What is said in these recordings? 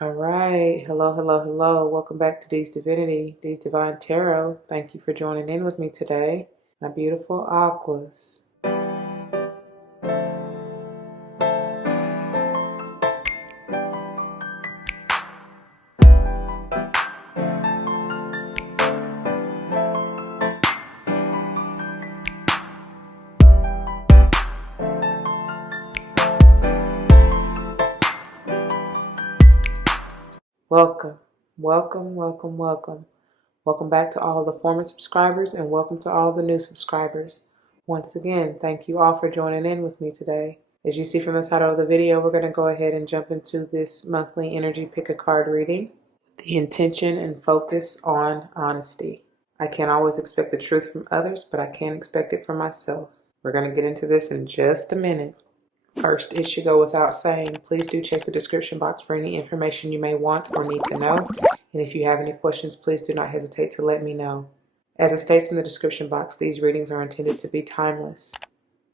All right. Hello, hello, hello. Welcome back to D's Divinity, D's Divine Tarot. Thank you for joining in with me today, my beautiful Aquas. Welcome, welcome, welcome, welcome. Welcome back to all the former subscribers and welcome to all the new subscribers. Once again, thank you all for joining in with me today. As you see from the title of the video, we're going to go ahead and jump into this monthly energy pick a card reading. The intention and focus on honesty. I can't always expect the truth from others, but I can expect it from myself. We're going to get into this in just a minute. First, it should go without saying, please do check the description box for any information you may want or need to know. And if you have any questions, please do not hesitate to let me know. As it states in the description box, these readings are intended to be timeless.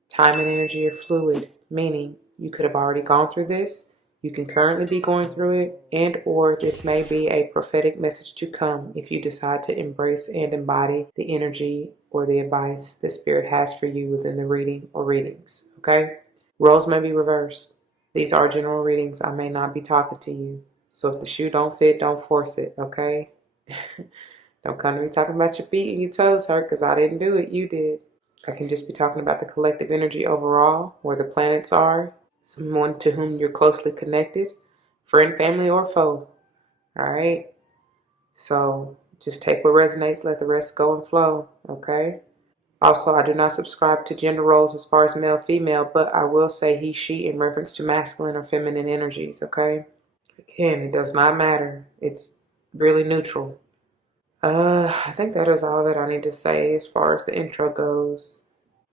Time and energy are fluid, meaning you could have already gone through this, you can currently be going through it, and or this may be a prophetic message to come if you decide to embrace and embody the energy or the advice that Spirit has for you within the reading or readings, okay? Roles may be reversed. These are general readings. I may not be talking to you. So if the shoe don't fit, don't force it, okay? Don't come to me talking about your feet and your toes hurt because I didn't do it. You did. I can just be talking about the collective energy overall, where the planets are, someone to whom you're closely connected, friend, family, or foe. All right? So just take what resonates, let the rest go and flow, okay? Also, I do not subscribe to gender roles as far as male, female, but I will say he, she in reference to masculine or feminine energies, okay? Again, it does not matter. It's really neutral. I think that is all that I need to say as far as the intro goes.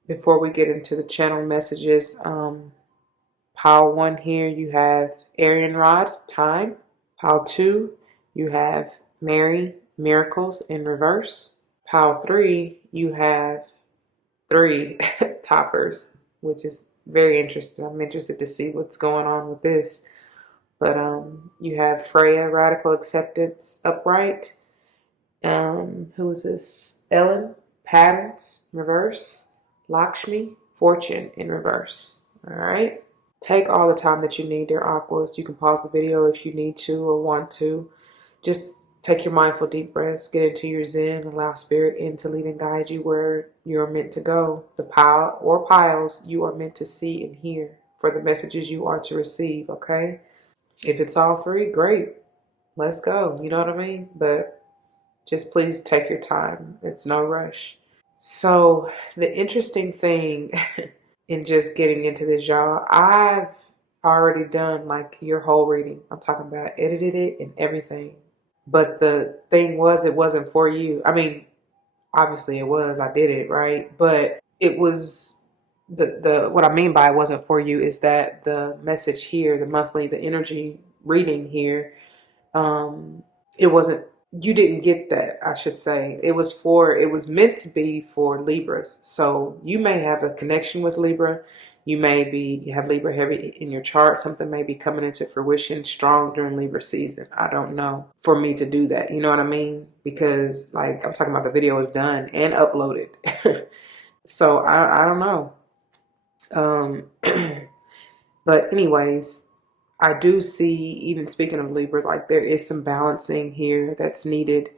Before we get into the channel messages, pile 1 here, you have Arianrhod, time. Pile 2, you have Mary, miracles in reverse. Pile 3, you have 3 toppers, which is very interesting. I'm interested to see what's going on with this. But you have Freya, radical acceptance, upright. Who is this? Elen, patterns, reverse. Lakshmi, fortune in reverse. All right. Take all the time that you need, dear Aquas. You can pause the video if you need to or want to. Just take your mindful deep breaths, get into your zen, allow Spirit in to lead and guide you where you're meant to go. The pile or piles you are meant to see and hear for the messages you are to receive, okay? If it's all 3, great. Let's go. You know what I mean? But just please take your time. It's no rush. So the interesting thing in just getting into this, y'all, I've already done like your whole reading. I'm talking about edited it and everything. But the thing was, it wasn't for you. I mean, obviously it was. I did it, right? But it was the what I mean by it wasn't for you is that the message here, the energy reading here, it wasn't, you didn't get that, I should say. It was meant to be for Libras. So you may have a connection with Libra. You have Libra heavy in your chart. Something may be coming into fruition strong during Libra season. I don't know for me to do that. You know what I mean? Because like I'm talking about, the video is done and uploaded. So I don't know. But anyways, I do see, even speaking of Libra, like there is some balancing here that's needed.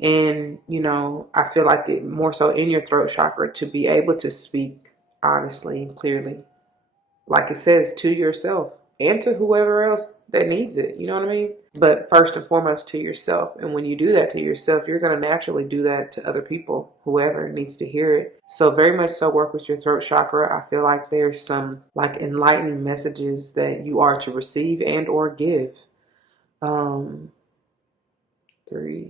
And, you know, I feel like it more so in your throat chakra to be able to speak honestly and clearly, like it says, to yourself and to whoever else that needs it. You know what I mean? But first and foremost to yourself. And when you do that to yourself, you're going to naturally do that to other people, whoever needs to hear it. So very much so work with your throat chakra. I feel like there's some like enlightening messages that you are to receive and or give. 3,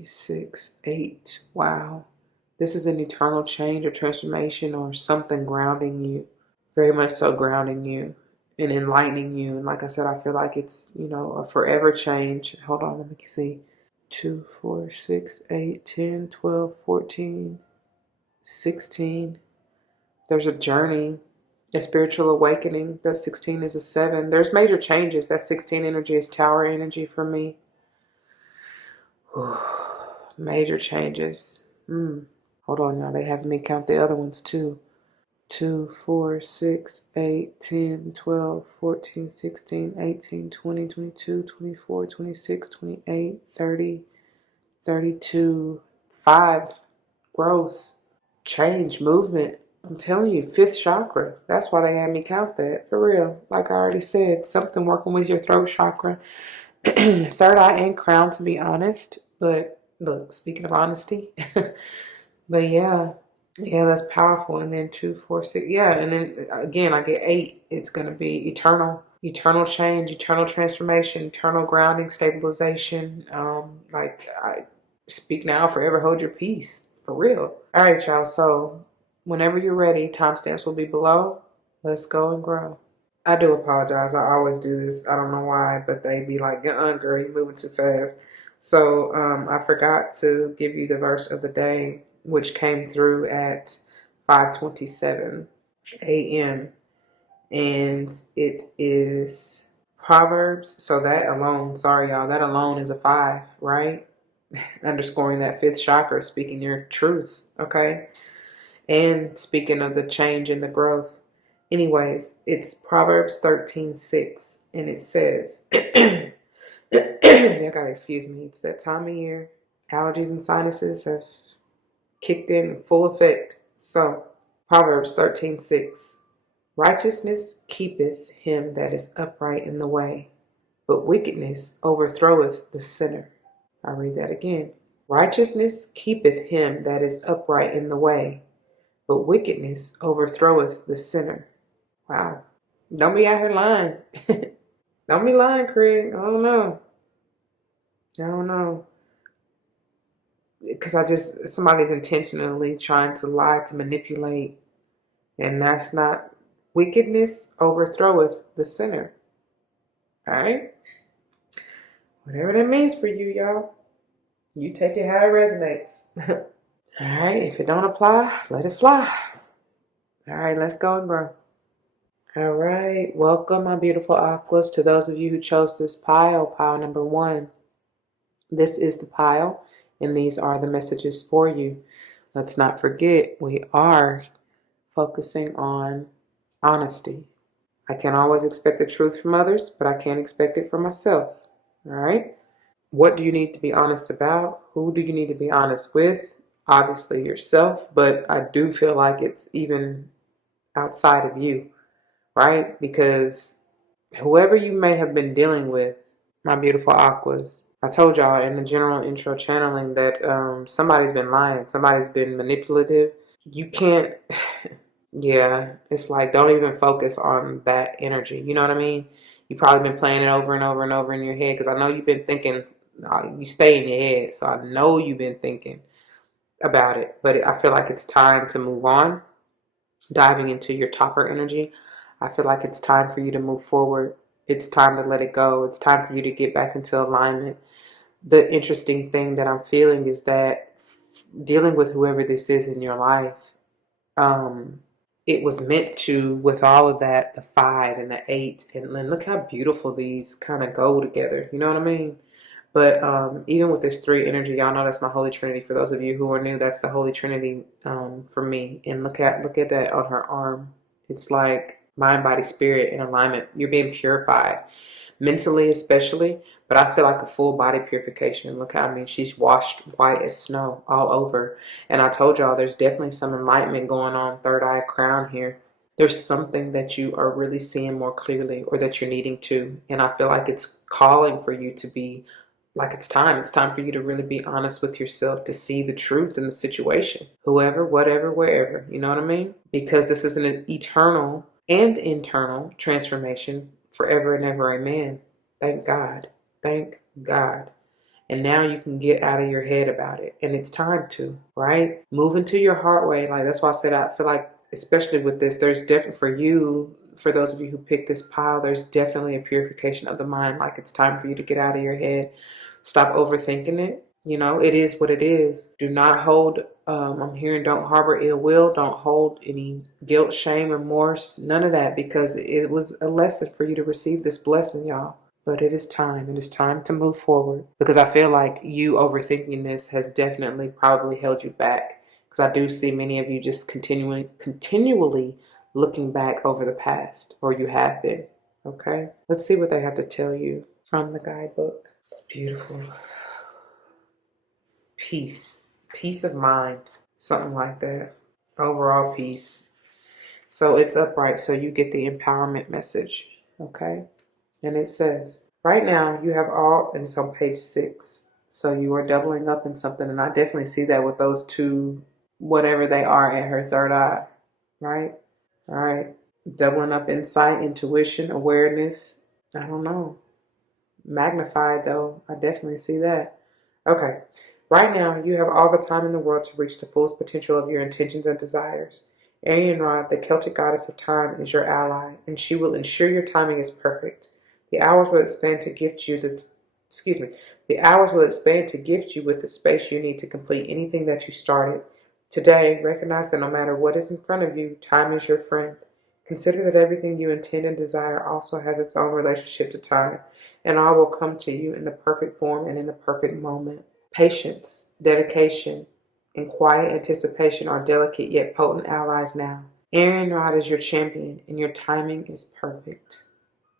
6, 8. Wow. This is an eternal change or transformation or something grounding you. Very much so grounding you and enlightening you. And like I said, I feel like it's, you know, a forever change. Hold on, let me see. 2, 4, 6, 8, 10, 12, 14, 16. There's a journey A spiritual awakening. That 16 is a 7. There's major changes. That 16 energy is tower energy for me. Major changes. Hold on, y'all. They have me count the other ones too. 2, 4, 6, 8, 10, 12, 14, 16, 18, 20, 22, 24, 26, 28, 30, 32, 5. Growth, change, movement. I'm telling you, 5th chakra. That's why they had me count that. For real. Like I already said, something working with your throat chakra. 3rd eye and crown, to be honest. But look, speaking of honesty. But yeah, that's powerful. And then 2, 4, 6. Yeah, and then again, I get 8. It's going to be eternal change, eternal transformation, eternal grounding, stabilization. Like I speak now, forever hold your peace. For real. All right, y'all. So whenever you're ready, timestamps will be below. Let's go and grow. I do apologize. I always do this. I don't know why, but they be like, girl, you're moving too fast. So I forgot to give you the verse of the day, which came through at 5:27 a.m. And it is Proverbs. So that alone, sorry, y'all, that alone is a 5, right? Underscoring that 5th chakra, speaking your truth, okay? And speaking of the change and the growth. Anyways, it's Proverbs 13:6, and it says, you gotta excuse me, it's that time of year. Allergies and sinuses have kicked in full effect. So, Proverbs 13:6, righteousness keepeth him that is upright in the way, but wickedness overthroweth the sinner. I'll read that again. Righteousness keepeth him that is upright in the way, but wickedness overthroweth the sinner. Wow. Don't be out here lying. Don't be lying, Craig. I don't know. Because somebody's intentionally trying to lie, to manipulate. And that's not, wickedness overthroweth the sinner. All right? Whatever that means for you, y'all. You take it how it resonates. All right, if it don't apply, let it fly. All right, let's go and grow. All right, welcome, my beautiful aquas, to those of you who chose this pile number 1. This is the pile, and these are the messages for you. Let's not forget, we are focusing on honesty. I can't always expect the truth from others, but I can expect it from myself. All right? What do you need to be honest about? Who do you need to be honest with? Obviously yourself, but I do feel like it's even outside of you, right? Because whoever you may have been dealing with, my beautiful aquas, I told y'all in the general intro channeling that somebody's been lying, somebody's been manipulative. You can't, yeah, it's like, don't even focus on that energy. You know what I mean? You've probably been playing it over and over and over in your head, because I know you've been thinking, you stay in your head, so I know you've been thinking about it, but I feel like it's time to move on. Diving into your topper energy, I feel like it's time for you to move forward. It's time to let it go. It's time for you to get back into alignment. The interesting thing that I'm feeling is that dealing with whoever this is in your life, it was meant to, with all of that, the 5 and the 8, and look how beautiful these kind of go together. You know what I mean? But even with this 3 energy, y'all know that's my Holy Trinity. For those of you who are new, that's the Holy Trinity for me. And look at that on her arm. It's like mind, body, spirit in alignment. You're being purified, mentally especially. But I feel like a full body purification. Look how, she's washed white as snow all over. And I told y'all there's definitely some enlightenment going on, 3rd eye crown here. There's something that you are really seeing more clearly, or that you're needing to. And I feel like it's calling for you to be, like, it's time for you to really be honest with yourself, to see the truth in the situation, whoever, whatever, wherever, you know what I mean? Because this is an eternal and internal transformation, forever and ever, amen. Thank God. And now you can get out of your head about it, and it's time to, right? Move into your heart way. Like, that's why I said, I feel like, especially with this, there's definitely, for you, for those of you who picked this pile, there's definitely a purification of the mind. Like, it's time for you to get out of your head. Stop overthinking it. You know, it is what it is. Do not hold, I'm hearing don't harbor ill will. Don't hold any guilt, shame, remorse, none of that, because it was a lesson for you to receive this blessing, y'all. But it is time. It is time to move forward, because I feel like you overthinking this has definitely probably held you back. Because I do see many of you just continually looking back over the past, or you have been. Okay? Let's see what they have to tell you from the guidebook. It's beautiful. Peace of mind, something like that. Overall peace. So it's upright, so you get the empowerment message, okay? And it says, right now you have all, and it's on page 6. So you are doubling up in something, and I definitely see that with those two, whatever they are at her third eye, right? All right. Doubling up insight, intuition, awareness. I don't know. Magnified though. I definitely see that. Okay. Right now, you have all the time in the world to reach the fullest potential of your intentions and desires. Arianrhod, the Celtic goddess of time, is your ally, and she will ensure your timing is perfect. The hours will expand to gift you the hours will expand to gift you with the space you need to complete anything that you started. Today, recognize that no matter what is in front of you, time is your friend. Consider that everything you intend and desire also has its own relationship to time, and all will come to you in the perfect form and in the perfect moment. Patience, dedication, and quiet anticipation are delicate yet potent allies now. Arianrhod is your champion, and your timing is perfect.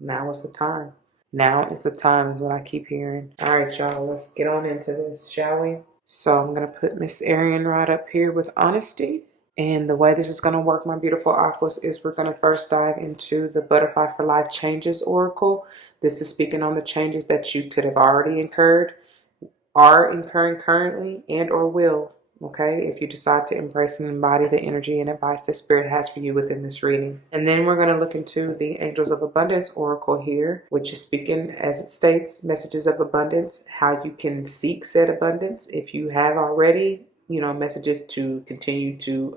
Now is the time. Now is the time is what I keep hearing. All right, y'all, let's get on into this, shall we? So I'm going to put Miss Arianrhod up here with honesty. And the way this is going to work, my beautiful Aquas, is we're going to first dive into the Butterfly for Life Changes Oracle. This is speaking on the changes that you could have already incurred, are incurring currently, and or will, okay, if you decide to embrace and embody the energy and advice that Spirit has for you within this reading. And then we're going to look into the Angels of Abundance Oracle here, which is speaking, as it states, messages of abundance, how you can seek said abundance if you have already, you know, messages to continue to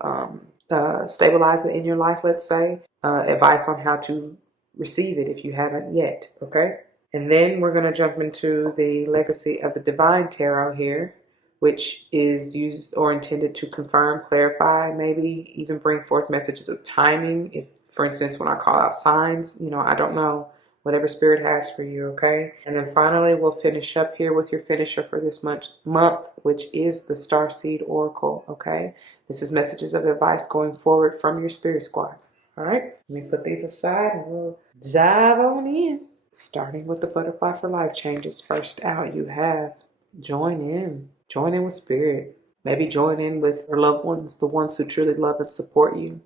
stabilize it in your life, let's say, advice on how to receive it if you haven't yet, okay? And then we're going to jump into the Legacy of the Divine Tarot here, which is used or intended to confirm, clarify, maybe even bring forth messages of timing. If, for instance, when I call out signs, you know, I don't know, whatever Spirit has for you, okay? And then finally, we'll finish up here with your finisher for this month, which is the Starseed Oracle, okay? This is messages of advice going forward from your Spirit Squad, all right? Let me put these aside and we'll dive on in. Starting with the Butterfly for Life changes. First out, you have join in. Join in with Spirit. Maybe join in with your loved ones, the ones who truly love and support you.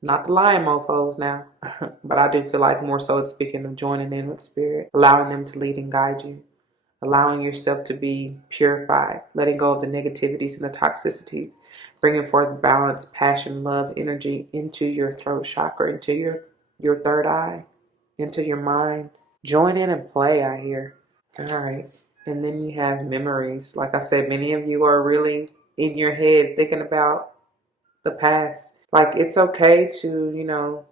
Not the lying mofos now, but I do feel like more so it's speaking of joining in with Spirit, allowing them to lead and guide you, allowing yourself to be purified, letting go of the negativities and the toxicities, bringing forth balance, passion, love, energy into your throat chakra, into your third eye, into your mind. Join in and play, I hear. All right. And then you have memories. Like I said, many of you are really in your head thinking about the past. Like, it's okay to, you know,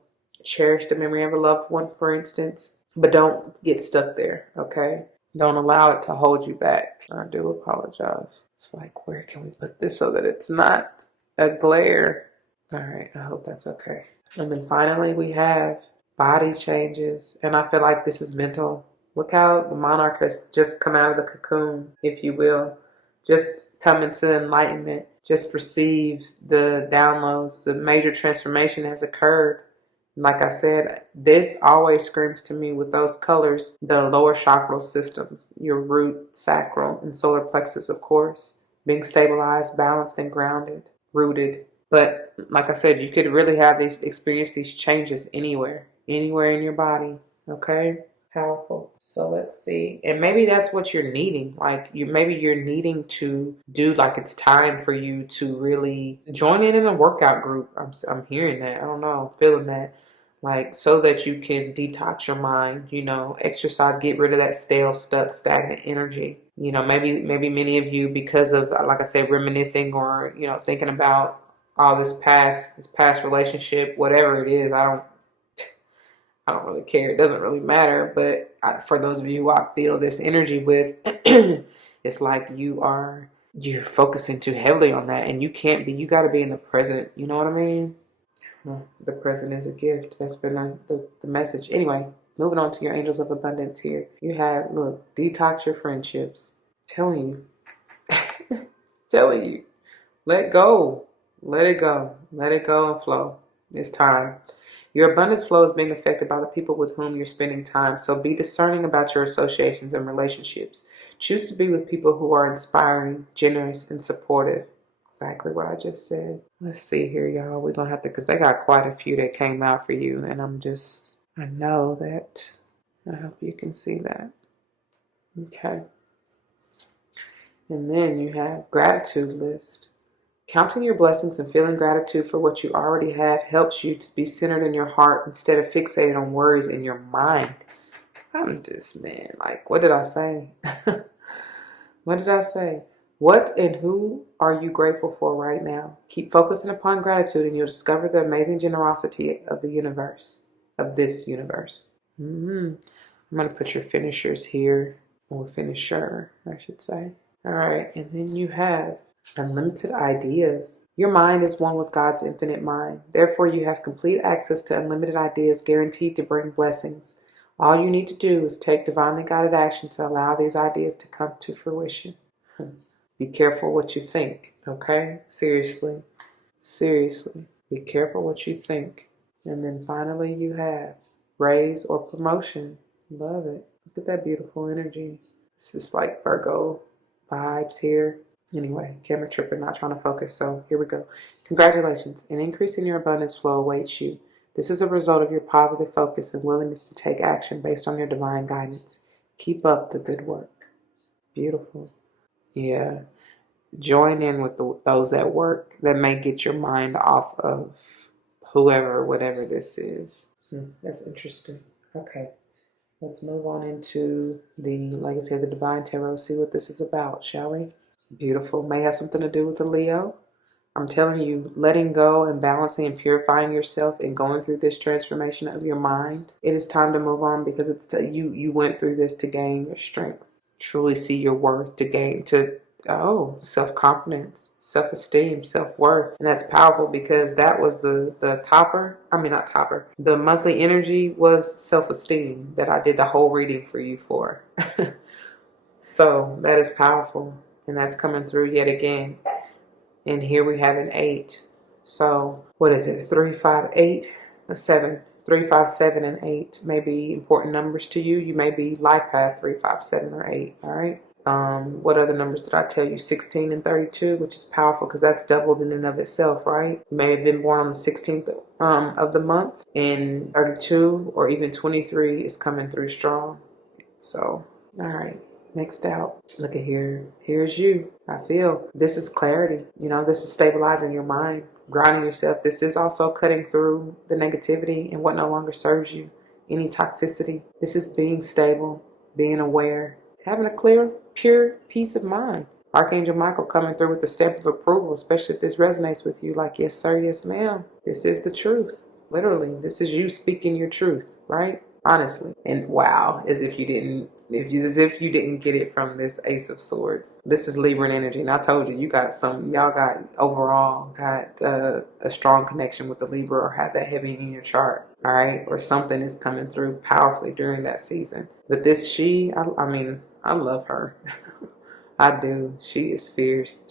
cherish the memory of a loved one, for instance, but don't get stuck there, okay? Don't allow it to hold you back. I do apologize. It's like, where can we put this so that it's not a glare? All right, I hope that's okay. And then finally, we have body changes, and I feel like this is mental. Look how the monarch has just come out of the cocoon, if you will, just come into enlightenment, just receive the downloads. The major transformation has occurred. Like I said, this always screams to me with those colors, the lower chakral systems, your root, sacral, and solar plexus, of course, being stabilized, balanced, and grounded, rooted. But like I said, you could really have experience these changes anywhere in your body, okay? Powerful. So let's see. And maybe that's what you're needing. Like, maybe you're needing to do, like, it's time for you to really join in a workout group. I'm hearing that. I don't know. I'm feeling that. Like, so that you can detox your mind, you know, exercise, get rid of that stale, stuck, stagnant energy. You know, maybe many of you, because of, like I said, reminiscing or, you know, thinking about all this past relationship, whatever it is, I don't really care. It doesn't really matter. But for those of you who I feel this energy with, It's like you're focusing too heavily on that, and you can't be. You got to be in the present. You know what I mean? Well, the present is a gift. That's been the message. Anyway, moving on to your angels of abundance here. You have, look, detox your friendships. Telling you. Telling you. Let go. Let it go. Let it go and flow. It's time. Your abundance flow is being affected by the people with whom you're spending time, so be discerning about your associations and relationships. Choose to be with people who are inspiring, generous, and supportive. Exactly what I just said. Let's see here, y'all. We're going to have to, because they got quite a few that came out for you, and I know that. I hope you can see that. Okay. And then you have gratitude list. Counting your blessings and feeling gratitude for what you already have helps you to be centered in your heart instead of fixated on worries in your mind. I'm just, man, like, what did I say? What did I say? What and who are you grateful for right now? Keep focusing upon gratitude and you'll discover the amazing generosity of the universe, of this universe. I'm going to put your finishers here, or finisher, I should say. All right, and then you have unlimited ideas. Your mind is one with God's infinite mind. Therefore, you have complete access to unlimited ideas guaranteed to bring blessings. All you need to do is take divinely guided action to allow these ideas to come to fruition. Be careful what you think, okay? Seriously. Seriously. Be careful what you think. And then finally you have raise or promotion. Love it. Look at that beautiful energy. It's just like Virgo vibes here. Anyway, camera tripping, not trying to focus. So here we go. Congratulations. An increase in your abundance flow awaits you. This is a result of your positive focus and willingness to take action based on your divine guidance. Keep up the good work. Beautiful. Yeah. Join in with those at work that may get your mind off of whoever, whatever this is. That's interesting. Okay. Let's move on into the Legacy of the Divine Tarot. See what this is about, shall we? Beautiful. May have something to do with the Leo. I'm telling you, letting go and balancing and purifying yourself and going through this transformation of your mind. It is time to move on because you went through this to gain your strength. Truly see your worth, to gain, self-confidence, self-esteem, self-worth. And that's powerful because that was the topper. I mean, not topper. The monthly energy was self-esteem that I did the whole reading for you for. So that is powerful. And that's coming through yet again. And here we have an 8. So what is it? 3, 5, 8, a 7. 3, 5, 7, and 8 may be important numbers to you. You may be life path 3, 5, 7, or 8. All right. What other numbers did I tell you? 16 and 32, which is powerful because that's doubled in and of itself, right? You may have been born on the 16th of the month, and 32 or even 23 is coming through strong. So, all right. Next out, look at here. Here's you. I feel this is clarity. You know, this is stabilizing your mind, grounding yourself. This is also cutting through the negativity and what no longer serves you, any toxicity. This is being stable, being aware, having a clear, pure peace of mind. Archangel Michael coming through with the stamp of approval, especially if this resonates with you, like, yes, sir, yes, ma'am. This is the truth. Literally, this is you speaking your truth, right? Honestly. And wow, as if you didn't get it from this Ace of Swords. This is Libran energy. And I told you, y'all got overall got a strong connection with the Libra, or have that heavy in your chart. All right. Or something is coming through powerfully during that season. But this I love her. I do. She is fierce.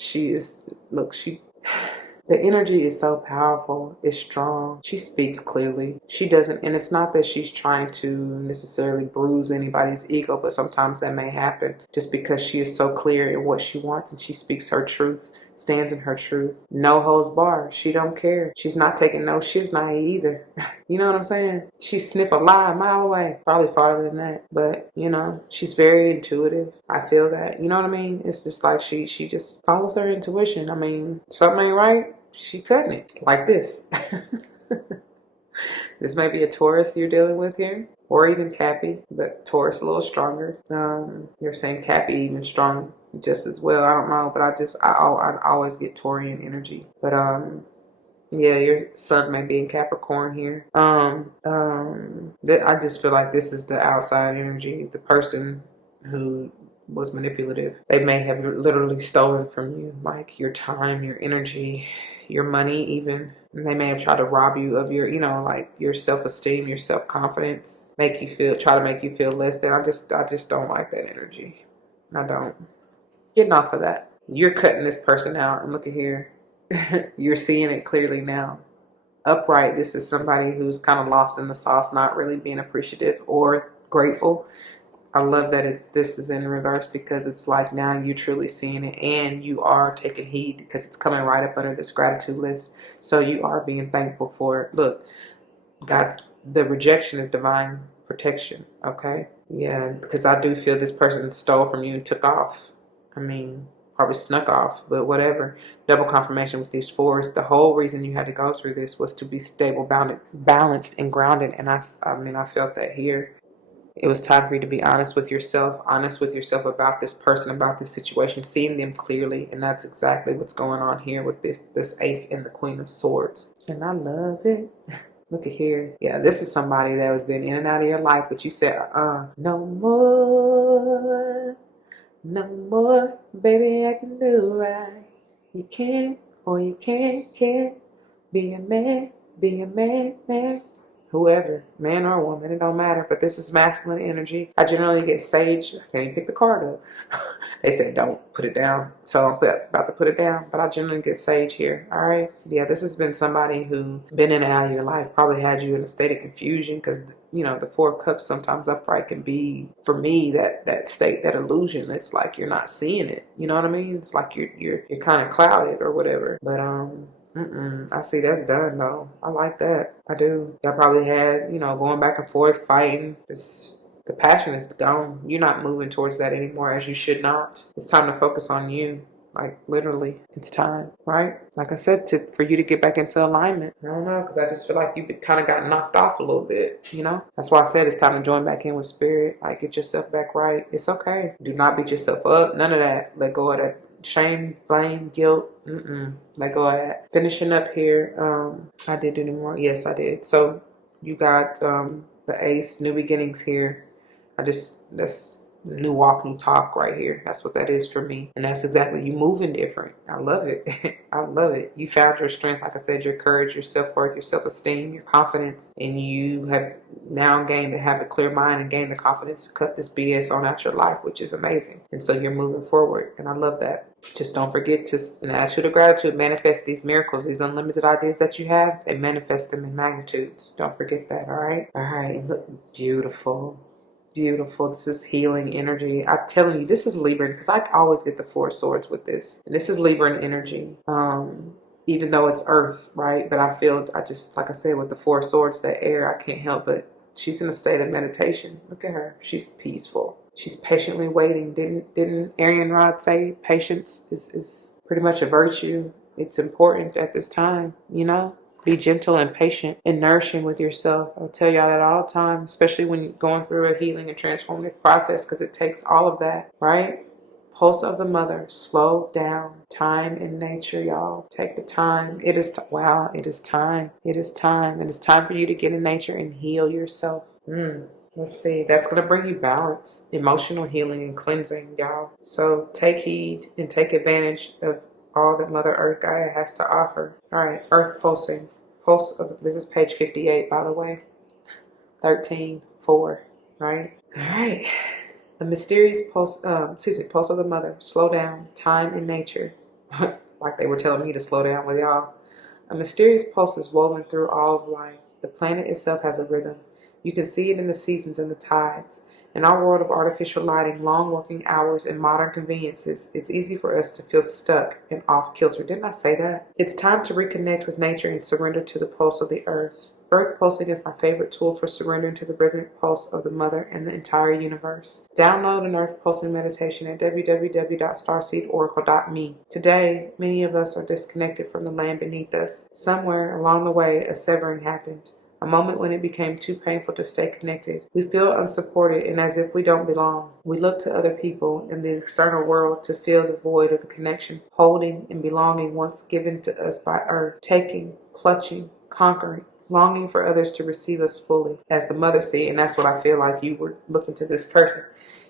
The energy is so powerful. It's strong. She speaks clearly. She doesn't, and it's not that she's trying to necessarily bruise anybody's ego, but sometimes that may happen just because she is so clear in what she wants and she speaks her truth, stands in her truth. No holds barred. She don't care. She's not taking no shit's not either. You know what I'm saying? She sniff a lie a mile away. Probably farther than that. But, you know, she's very intuitive. I feel that. You know what I mean? It's just like she just follows her intuition. I mean, something ain't right. She cutting it like this. This may be a Taurus you're dealing with here, or even Cappy, but Taurus a little stronger. They're saying Cappy even strong just as well. I don't know, but I always get Taurian energy. But yeah, your sun may be in Capricorn here. I just feel like this is the outside energy, the person who was manipulative. They may have literally stolen from you, like your time, your energy, your money even. And they may have tried to rob you of your, like your self-esteem, your self-confidence, try to make you feel less than. I just don't like that energy. I don't. Getting off of that. You're cutting this person out, and look at here. You're seeing it clearly now. Upright, this is somebody who's kind of lost in the sauce, not really being appreciative or grateful. I love that this is in reverse, because it's like now you're truly seeing it and you are taking heed, because it's coming right up under this gratitude list. So you are being thankful for it. Look, God, the rejection is divine protection, okay? Yeah, because I do feel this person stole from you and took off. I mean, probably snuck off, but whatever. Double confirmation with these fours. The whole reason you had to go through this was to be stable, balanced, and grounded. And I felt that here. It was time for you to be honest with yourself about this person, about this situation, seeing them clearly. And that's exactly what's going on here with this ace and the Queen of Swords. And I love it. Look at here. Yeah, this is somebody that has been in and out of your life, but you said, no more. No more, baby, I can do right. You can't, or you can't be a man, man. Whoever, man or woman, it don't matter. But this is masculine energy. I generally get sage. I can't even pick the card up. They said don't put it down, so I'm about to put it down. But I generally get sage here. All right. Yeah, this has been somebody who been in and out of your life. Probably had you in a state of confusion, because the Four of Cups sometimes upright can be, for me, that state, that illusion. It's like you're not seeing it. You know what I mean? It's like you're kind of clouded or whatever. But I see that's done though. I like that. I do. Y'all probably had, going back and forth, fighting. The passion is gone. You're not moving towards that anymore, as you should not. It's time to focus on you. Like, literally, it's time, right? Like I said, for you to get back into alignment. I don't know, because I just feel like you kind of got knocked off a little bit, That's why I said it's time to join back in with spirit. Like, get yourself back right. It's okay. Do not beat yourself up. None of that. Let go of that shame, blame, guilt. Let go of that. Finishing up here. I did do more. Yes, I did. So you got the ace, new beginnings here. That's new walk, new talk right here. That's what that is for me. And that's exactly, you moving different. I love it. I love it. You found your strength, like I said, your courage, your self-worth, your self-esteem, your confidence. And you have now gained to have a clear mind and gain the confidence to cut this BS on out your life, which is amazing. And so you're moving forward. And I love that. Just don't forget to, in attitude of gratitude, manifest these miracles, these unlimited ideas that you have. They manifest them in magnitudes. Don't forget that, all right? All right. Look, beautiful. Beautiful. This is healing energy. I'm telling you, this is Libran, because I always get the Four of Swords with this. And this is Libran energy. Even though it's earth, right? But I just, like I said, with the Four of Swords, that air, I can't help but she's in a state of meditation. Look at her. She's peaceful. She's patiently waiting. Didn't Arianrhod say patience is pretty much a virtue? It's important at this time, Be gentle and patient and nourishing with yourself. I'll tell y'all that all the time, especially when you're going through a healing and transformative process, because it takes all of that, right? Pulse of the mother, slow down. Time in nature, y'all. Take the time. It is wow, it is time. It is time. It is time for you to get in nature and heal yourself. Let's see. That's going to bring you balance, emotional healing, and cleansing, y'all. So take heed and take advantage of all that Mother Earth Gaia has to offer. All right, Earth pulsing. This is page 58, by the way. 13:4, right? All right. The mysterious pulse of the mother. Slow down. Time in nature. Like they were telling me to slow down with y'all. A mysterious pulse is woven through all of life. The planet itself has a rhythm. You can see it in the seasons and the tides. In our world of artificial lighting, long working hours, and modern conveniences, it's easy for us to feel stuck and off kilter. Didn't I say that? It's time to reconnect with nature and surrender to the pulse of the earth. Earth pulsing is my favorite tool for surrendering to the rhythmic pulse of the mother and the entire universe. Download an earth pulsing meditation at www.starseedoracle.me. Today, many of us are disconnected from the land beneath us. Somewhere along the way, a severing happened. A moment when it became too painful to stay connected. We feel unsupported and as if we don't belong. We look to other people in the external world to fill the void of the connection, holding and belonging once given to us by earth, taking, clutching, conquering, longing for others to receive us fully, as the mother said. And that's what I feel like you were looking to this person.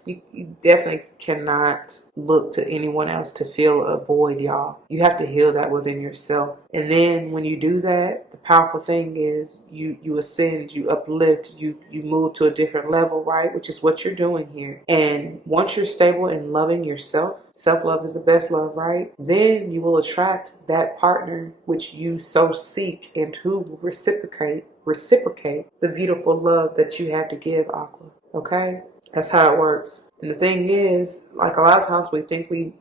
You definitely cannot look to anyone else to fill a void, y'all. You have to heal that within yourself. And then when you do that, the powerful thing is you ascend, you uplift, you move to a different level, right? Which is what you're doing here. And once you're stable in loving yourself, self-love is the best love, right? Then you will attract that partner which you so seek and who will reciprocate the beautiful love that you have to give, Aqua. Okay? That's how it works. And the thing is, like a lot of times we think we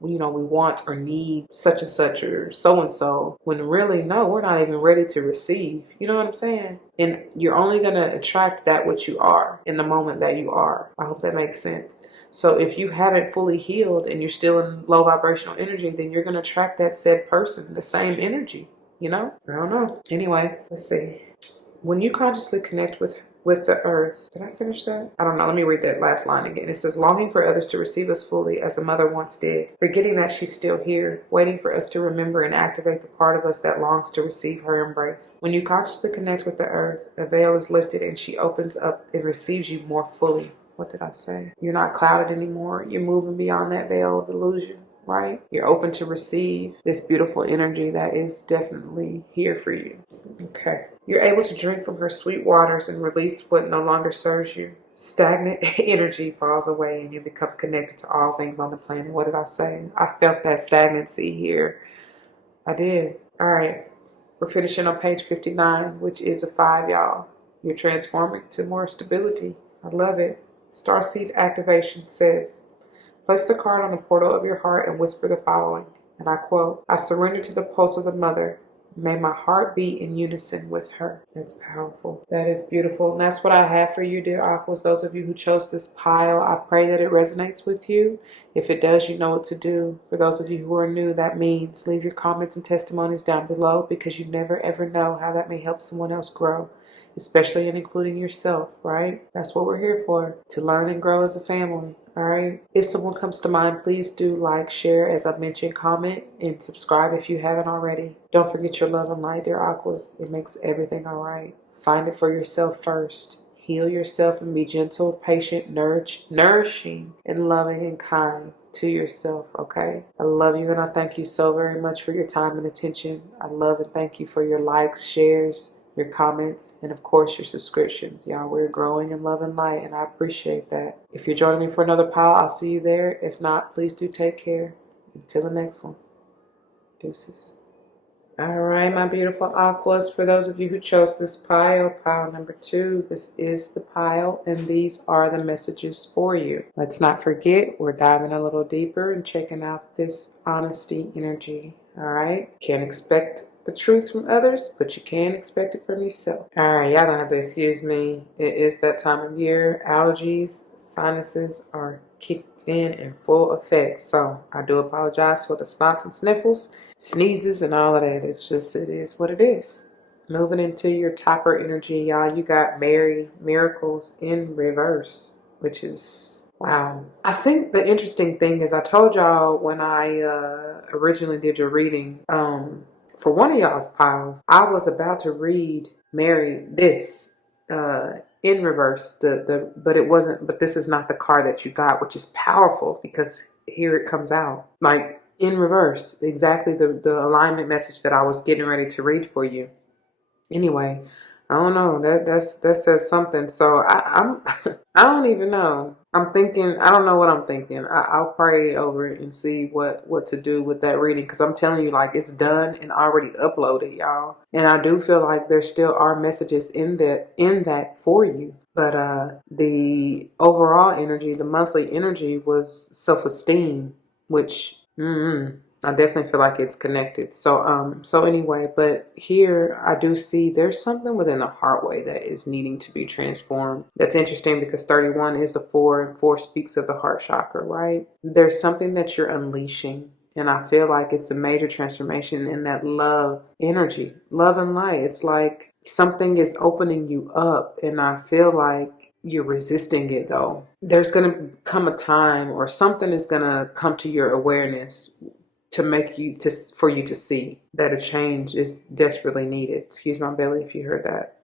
want or need such and such or so and so, when really no, we're not even ready to receive. You know what I'm saying? And you're only gonna attract that which you are in the moment that you are. I hope that makes sense. So if you haven't fully healed and you're still in low vibrational energy, then you're gonna attract that said person, the same energy. You know? I don't know. Anyway, let's see. When you consciously connect with the earth. Did I finish that? I don't know. Let me read that last line again. It says, longing for others to receive us fully as the mother once did, forgetting that she's still here, waiting for us to remember and activate the part of us that longs to receive her embrace. When you consciously connect with the earth, a veil is lifted and she opens up and receives you more fully. What did I say? You're not clouded anymore. You're moving beyond that veil of illusion. Right? You're open to receive this beautiful energy that is definitely here for you. Okay. You're able to drink from her sweet waters and release what no longer serves you. Stagnant energy falls away and you become connected to all things on the planet. What did I say? I felt that stagnancy here. I did. All right. We're finishing on page 59, which is a 5, y'all. You're transforming to more stability. I love it. Starseed activation says, place the card on the portal of your heart and whisper the following, and I quote, I surrender to the pulse of the mother. May my heart beat in unison with her. That's powerful. That is beautiful. And that's what I have for you, dear Aquas. Those of you who chose this pile, I pray that it resonates with you. If it does, you know what to do. For those of you who are new, that means leave your comments and testimonies down below, because you never ever know how that may help someone else grow, especially and including yourself, right? That's what we're here for, to learn and grow as a family. All right. If someone comes to mind, please do like, share, as I mentioned, comment, and subscribe if you haven't already. Don't forget your love and light, dear Aquas. It makes everything all right. Find it for yourself first. Heal yourself and be gentle, patient, nourishing, and loving and kind to yourself, okay? I love you and I thank you so very much for your time and attention. I love and thank you for your likes, shares, your comments, and of course your subscriptions. Y'all, we're growing in love and light, and I appreciate that. If you're joining me for another pile, I'll see you there. If not, please do take care. Until the next one. Deuces. All right, my beautiful Aquas, for those of you who chose this pile number 2, this is the pile, and these are the messages for you. Let's not forget, we're diving a little deeper and checking out this honesty energy. All right, can't expect the truth from others, but you can expect it from yourself. All right, y'all gonna have to excuse me. It is that time of year. Allergies, sinuses are kicked in full effect. So I do apologize for the snots and sniffles, sneezes, and all of that. It's just, it is what it is. Moving into your topper energy, y'all, you got Mary Miracles in reverse, which is wow. I think the interesting thing is, I told y'all when I originally did your reading, for one of y'all's piles, I was about to read Mary this in reverse, but it wasn't, but this is not the card that you got, which is powerful because here it comes out like in reverse, exactly the alignment message that I was getting ready to read for you. Anyway, I don't know, that says something. So I'm I don't even know. I'm thinking, I don't know what I'm thinking. I'll pray over it and see what to do with that reading, because I'm telling you, like, it's done and already uploaded, y'all. And I do feel like there still are messages in that for you. But the overall energy, the monthly energy, was self-esteem, which I definitely feel like it's connected. So anyway, but here I do see there's something within the heartway that is needing to be transformed. That's interesting because 31 is a 4, and 4 speaks of the heart chakra, right? There's something that you're unleashing, and I feel like it's a major transformation in that love energy, love and light. It's like something is opening you up, and I feel like you're resisting it though. There's going to come a time, or something is going to come to your awareness to make you for you to see that a change is desperately needed. Excuse my belly if you heard that.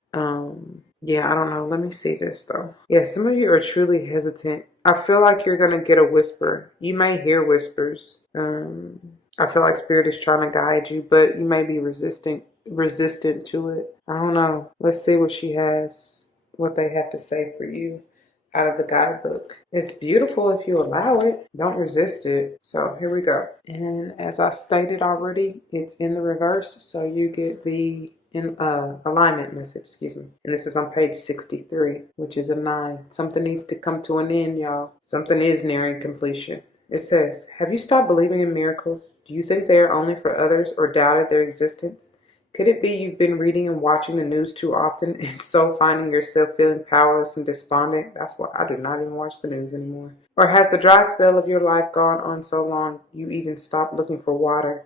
Yeah, I don't know. Let me see this though. Yeah, some of you are truly hesitant I feel like you're going to get a whisper. You may hear whispers. I feel like Spirit is trying to guide you, but you may be resistant to it. I don't know. Let's see what they have to say for you out of the guidebook. It's beautiful if you allow it. Don't resist it. So here we go. And as I stated already, it's in the reverse. So you get the alignment message, excuse me. And this is on page 63, which is a 9. Something needs to come to an end, y'all. Something is nearing completion. It says, have you stopped believing in miracles? Do you think they are only for others or doubted their existence? Could it be you've been reading and watching the news too often and so finding yourself feeling powerless and despondent? That's why I do not even watch the news anymore. Or has the dry spell of your life gone on so long you even stopped looking for water?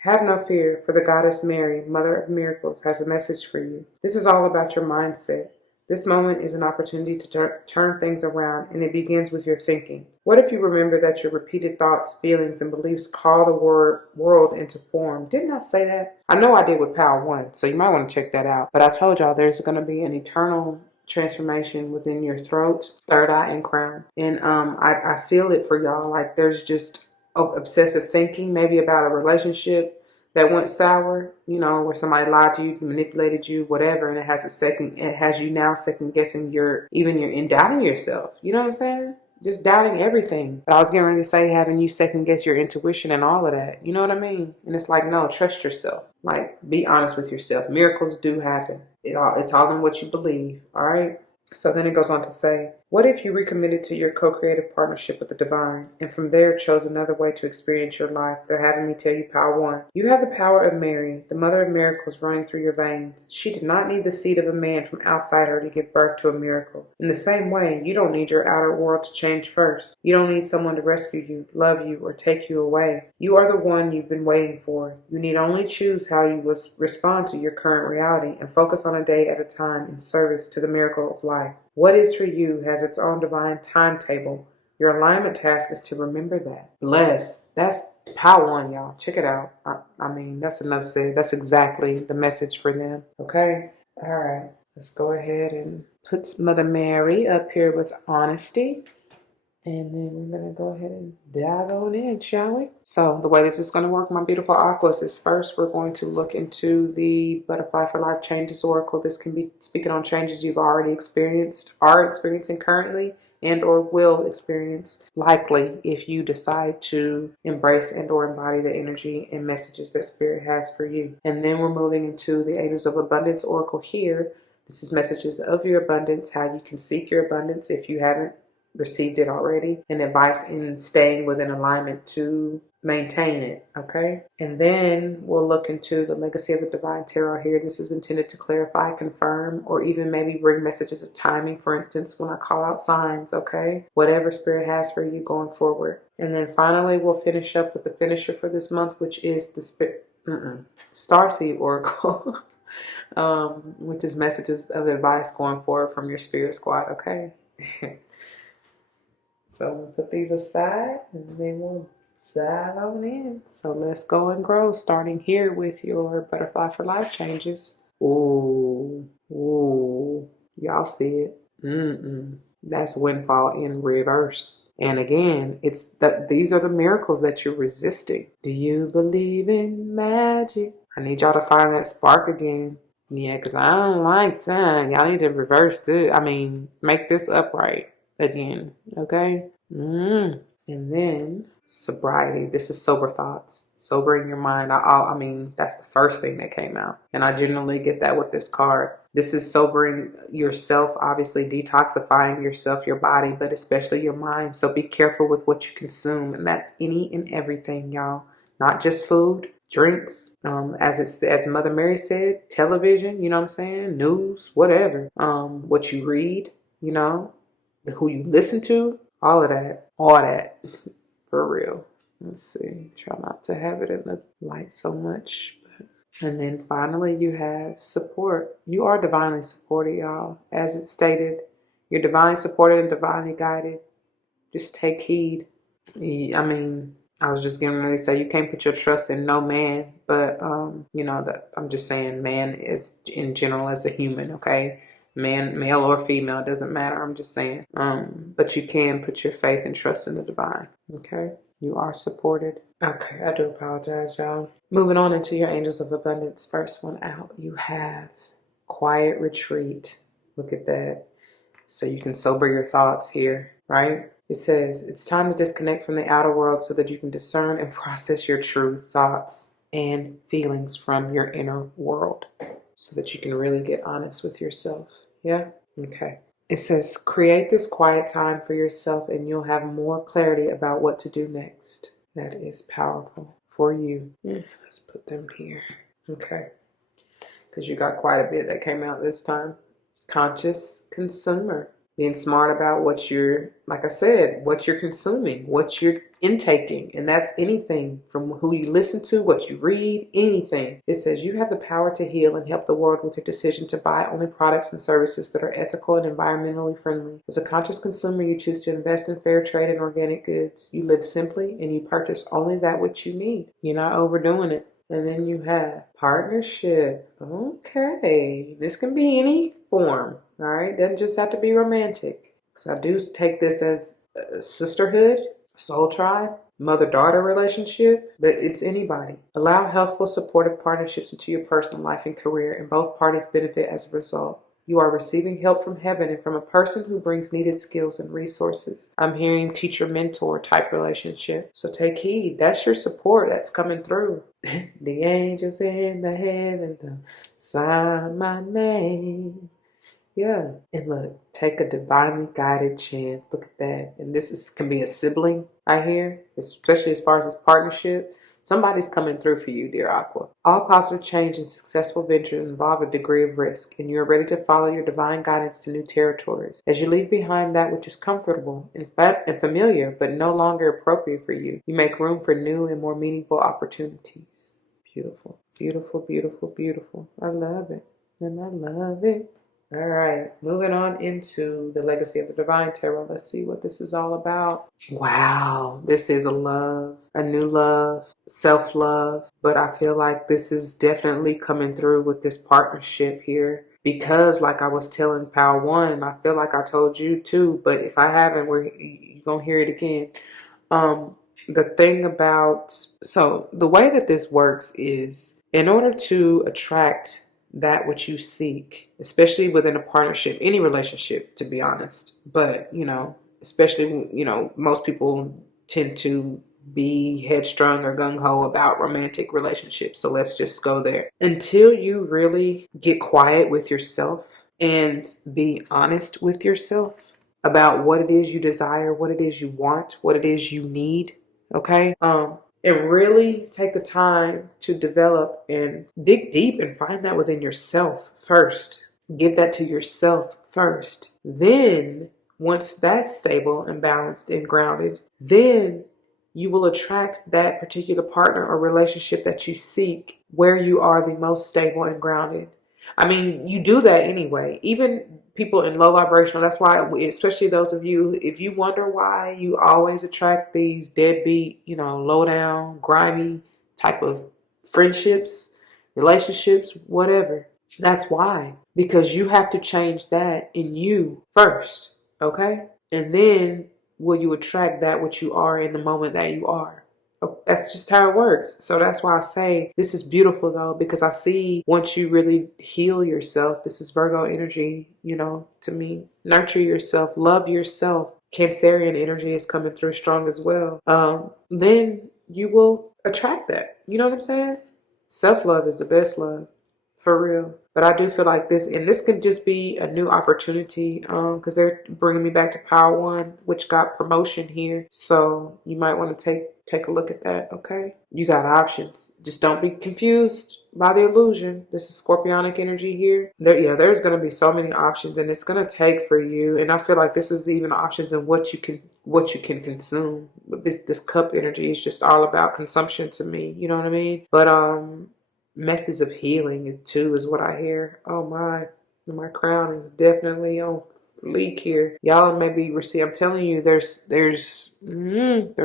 Have no fear, for the goddess Mary, Mother of Miracles, has a message for you. This is all about your mindset. This moment is an opportunity to turn things around, and it begins with your thinking. What if you remember that your repeated thoughts, feelings, and beliefs call the world into form? Didn't I say that? I know I did with Power 1, so you might want to check that out. But I told y'all there's going to be an eternal transformation within your throat, third eye, and crown. And I feel it for y'all. Like there's just obsessive thinking, maybe about a relationship that went sour, you know, where somebody lied to you, manipulated you, whatever, and it has you now second guessing you're in doubting yourself. You know what I'm saying? Just doubting everything. But I was getting ready to say having you second guess your intuition and all of that. You know what I mean? And it's like, no, trust yourself. Like, be honest with yourself. Miracles do happen. It's all in what you believe. All right? So then it goes on to say, what if you recommitted to your co-creative partnership with the divine, and from there chose another way to experience your life? They're having me tell you Power 1. You have the power of Mary, the Mother of Miracles, running through your veins. She did not need the seed of a man from outside her to give birth to a miracle. In the same way, you don't need your outer world to change first. You don't need someone to rescue you, love you, or take you away. You are the one you've been waiting for. You need only choose how you will respond to your current reality and focus on a day at a time in service to the miracle of life. What is for you has its own divine timetable. Your alignment task is to remember that. Bless. That's Power 1, y'all. Check it out. I mean, that's enough said. That's exactly the message for them. Okay? All right. Let's go ahead and put Mother Mary up here with honesty. And then we're going to go ahead and dive on in, shall we? So the way this is going to work, my beautiful Aquas, is first we're going to look into the Butterfly for Life Changes Oracle. This can be speaking on changes you've already experienced, are experiencing currently, and or will experience likely if you decide to embrace and or embody the energy and messages that Spirit has for you. And then we're moving into the Angels of Abundance Oracle here. This is messages of your abundance, how you can seek your abundance if you haven't received it already, and advice in staying within alignment to maintain it. Okay, and then we'll look into the Legacy of the Divine Tarot here. This is intended to clarify, confirm, or even maybe bring messages of timing, for instance, when I call out signs. Okay, whatever Spirit has for you going forward. And then finally we'll finish up with the finisher for this month, which is the Starseed Oracle. Which is messages of advice going forward from your Spirit Squad. Okay. So we'll put these aside and then we'll dive on in. So let's go and grow, starting here with your Butterfly for Life changes. Ooh, y'all see it? That's Windfall in reverse. And again, these are the miracles that you're resisting. Do you believe in magic? I need y'all to find that spark again. Yeah, because I don't like that. Y'all need to reverse this. Make this upright again. Okay? And then sobriety. This is sober thoughts. Sobering your mind. That's the first thing that came out. And I generally get that with this card. This is sobering yourself, obviously detoxifying yourself, your body, but especially your mind. So be careful with what you consume. And that's any and everything, y'all. Not just food, drinks, as Mother Mary said, television, you know what I'm saying? News, whatever. What you read, you know, who you listen to, all that, for real. Let's see, try not to have it in the light so much. And then finally you have support. You are divinely supported, y'all. As it's stated, you're divinely supported and divinely guided. Just take heed. I was just getting ready to say you can't put your trust in no man, but I'm just saying man is in general as a human, okay? male or female, it doesn't matter. I'm just saying. But you can put your faith and trust in the divine. Okay? You are supported. Okay, I do apologize, y'all. Moving on into your angels of abundance. First one out, you have quiet retreat. Look at that. So you can sober your thoughts here, right? It says, it's time to disconnect from the outer world so that you can discern and process your true thoughts and feelings from your inner world so that you can really get honest with yourself. Yeah? Okay. It says, create this quiet time for yourself and you'll have more clarity about what to do next. That is powerful for you. Yeah, let's put them here. Okay. Because you got quite a bit that came out this time. Conscious consumer. Being smart about what you're, like I said, what you're consuming, what you're intaking. And that's anything from who you listen to, what you read, anything. It says you have the power to heal and help the world with your decision to buy only products and services that are ethical and environmentally friendly. As a conscious consumer, you choose to invest in fair trade and organic goods. You live simply and you purchase only that which you need. You're not overdoing it. And then you have partnership. Okay. This can be any form. All right. Doesn't just have to be romantic. So I do take this as a sisterhood, soul tribe, mother-daughter relationship, but it's anybody. Allow healthful, supportive partnerships into your personal life and career, and both parties benefit as a result. You are receiving help from heaven and from a person who brings needed skills and resources. I'm hearing teacher-mentor type relationship. So take heed. That's your support that's coming through. The angels in the heavens sign my name. Yeah. And look, take a divinely guided chance. Look at that. And this can be a sibling, I hear, especially as far as this partnership. Somebody's coming through for you, dear Aqua. All positive change and successful ventures involve a degree of risk, and you are ready to follow your divine guidance to new territories. As you leave behind that which is comfortable and familiar, but no longer appropriate for you, you make room for new and more meaningful opportunities. Beautiful, beautiful, beautiful, beautiful. I love it, and I love it. All right, moving on into the Legacy of the Divine Tarot. Let's see what this is all about. Wow, this is a love, a new love, self-love. But I feel like this is definitely coming through with this partnership here. Because like I was telling Power One, and I feel like I told you too, but if I haven't, you're going to hear it again. The thing about, so the way that this works is in order to attract that which you seek, especially within a partnership, any relationship, to be honest. But, especially, most people tend to be headstrong or gung-ho about romantic relationships. So let's just go there. Until you really get quiet with yourself and be honest with yourself about what it is you desire, what it is you want, what it is you need, okay? And really take the time to develop and dig deep and find that within yourself first. Give that to yourself first. Then, once that's stable and balanced and grounded, then you will attract that particular partner or relationship that you seek where you are the most stable and grounded. I mean, you do that anyway. Even people in low vibrational, that's why, especially those of you, if you wonder why you always attract these deadbeat, low down, grimy type of friendships, relationships, whatever. That's why. Because you have to change that in you first, okay? And then will you attract that which you are in the moment that you are. That's just how it works. So that's why I say this is beautiful though, because I see once you really heal yourself, this is Virgo energy, to me, nurture yourself, love yourself. Cancerian energy is coming through strong as well. Then you will attract that. You know what I'm saying? Self-love is the best love. For real. But I do feel like this, and this could just be a new opportunity because they're bringing me back to Power One, which got promotion here. So you might want to take a look at that, okay? You got options. Just don't be confused by the illusion. This is Scorpionic energy here. There's going to be so many options, and it's going to take for you. And I feel like this is even options in what you can consume. But this cup energy is just all about consumption to me. You know what I mean? But methods of healing too is what I hear. Oh my crown is definitely on fleek here. Y'all maybe I'm telling you, there's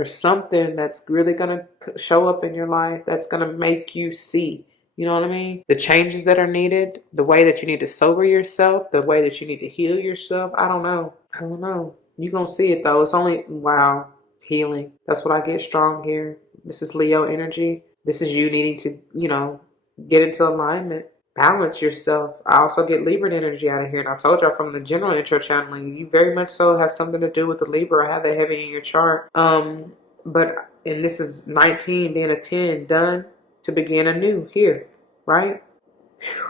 something that's really gonna show up in your life that's gonna make you see You know what I mean? The changes that are needed, the way that you need to sober yourself, the way that you need to heal yourself. I don't know. I don't know. You're going to see it though. It's only, wow, healing. That's what I get strong here. This is Leo energy. This is you needing to, get into alignment. Balance yourself. I also get Libra energy out of here. And I told y'all from the general intro channeling, you very much so have something to do with the Libra. I have that heavy in your chart. But, and this is 19 being a 10, done to begin anew here, right? Whew.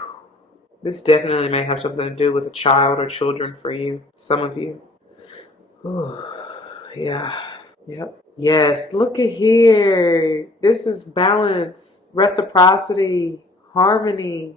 This definitely may have something to do with a child or children for you, some of you. Ooh, yeah. Yep. Yes, look at here. This is balance, reciprocity, harmony.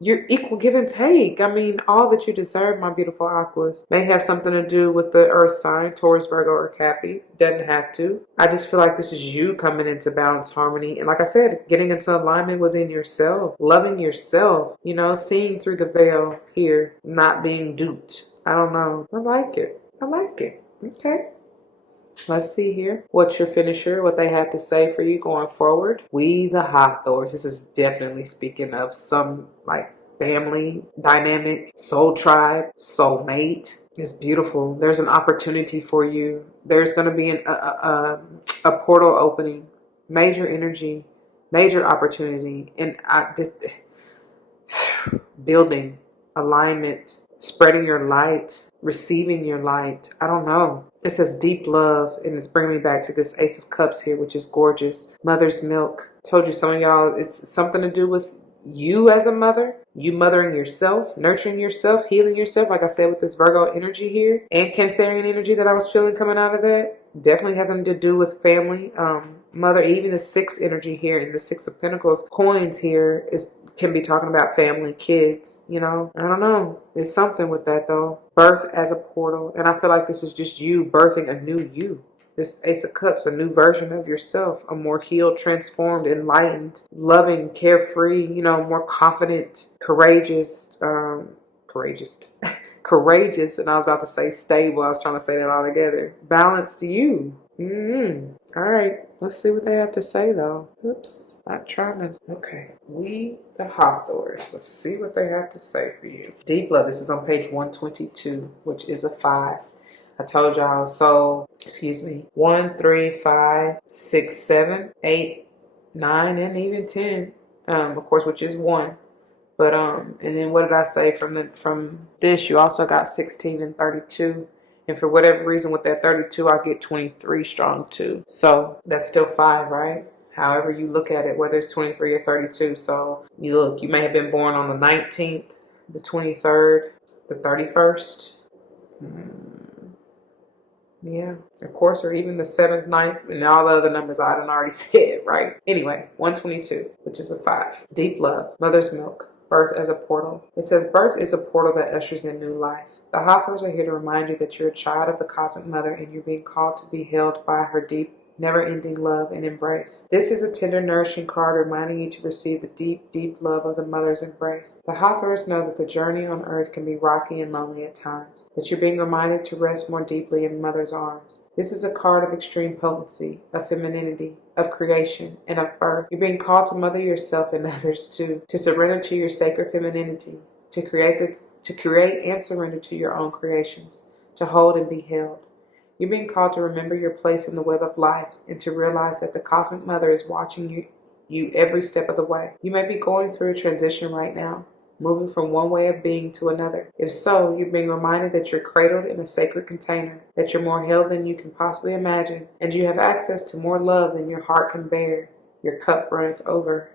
Your equal give and take. I mean, all that you deserve, my beautiful Aquas, may have something to do with the earth sign, Taurus, Virgo, or Cappy. Doesn't have to. I just feel like this is you coming into balance, harmony. And like I said, getting into alignment within yourself, loving yourself, seeing through the veil here, not being duped. I don't know. I like it. I like it. Okay. Let's see here. What's your finisher? What they have to say for you going forward? We the Hathors. This is definitely speaking of some like family dynamic, soul tribe, soul mate. It's beautiful. There's an opportunity for you. There's going to be a portal opening, major energy, major opportunity, and building alignment, spreading your light, receiving your light. I don't know. It says deep love, and it's bringing me back to this Ace of Cups here, which is gorgeous. Mother's milk. Told you, some of y'all, it's something to do with you as a mother, you mothering yourself, nurturing yourself, healing yourself, like I said, with this Virgo energy here, and Cancerian energy that I was feeling coming out of that. Definitely having to do with family, mother. Even the 6 energy here in the 6 of Pentacles, coins here can be talking about family, kids, I don't know. It's something with that though. Birth as a portal. And I feel like this is just you birthing a new you. This Ace of Cups, a new version of yourself, a more healed, transformed, enlightened, loving, carefree, more confident, courageous, courageous. And I was about to say stable. I was trying to say that all together. Balanced you. All right. Let's see what they have to say though. Oops. Not trying to. Okay. We the Hathors. Let's see what they have to say for you. Deep love. This is on page 122, which is a 5. I told y'all. So, 1, 3, 5, 6, 7, 8, 9, and even 10. Of course, which is 1. But and then what did I say from this? You also got 16 and 32. And for whatever reason with that 32, I get 23 strong too. So that's still 5, right? However you look at it, whether it's 23 or 32. So you may have been born on the 19th, the 23rd, the 31st. Yeah, of course, or even the 7th, 9th, and all the other numbers I done already said, right? Anyway, 122, which is a 5. Deep love, mother's milk, birth as a portal. It says birth is a portal that ushers in new life. The Hathors are here to remind you that you're a child of the cosmic mother and you're being called to be held by her deep, never-ending love and embrace. This is a tender, nourishing card reminding you to receive the deep, deep love of the mother's embrace. The Hathors know that the journey on earth can be rocky and lonely at times, but you're being reminded to rest more deeply in mother's arms. This is a card of extreme potency, of femininity, of creation, and of birth. You're being called to mother yourself and others too, to surrender to your sacred femininity, to create and surrender to your own creations, to hold and be held. You're being called to remember your place in the web of life and to realize that the Cosmic Mother is watching you every step of the way. You may be going through a transition right now, moving from one way of being to another. If so, you're being reminded that you're cradled in a sacred container, that you're more held than you can possibly imagine, and you have access to more love than your heart can bear. Your cup runneth over.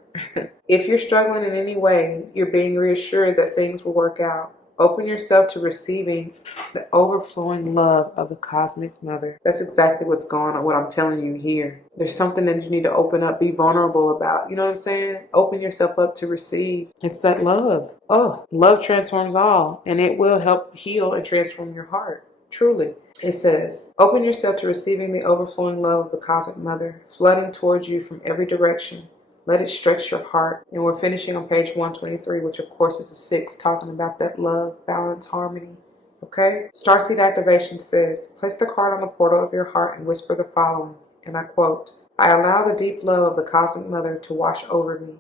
If you're struggling in any way, you're being reassured that things will work out. Open yourself to receiving the overflowing love of the Cosmic Mother. That's exactly what's going on, what I'm telling you here. There's something that you need to open up, be vulnerable about. You know what I'm saying? Open yourself up to receive. It's that love. Oh, love transforms all, and it will help heal and transform your heart. Truly. It says, open yourself to receiving the overflowing love of the Cosmic Mother, flooding towards you from every direction. Let it stretch your heart. And we're finishing on page 123, which of course is a 6, talking about that love, balance, harmony. Okay? Starseed activation says, place the card on the portal of your heart and whisper the following, and I quote, I allow the deep love of the Cosmic Mother to wash over me.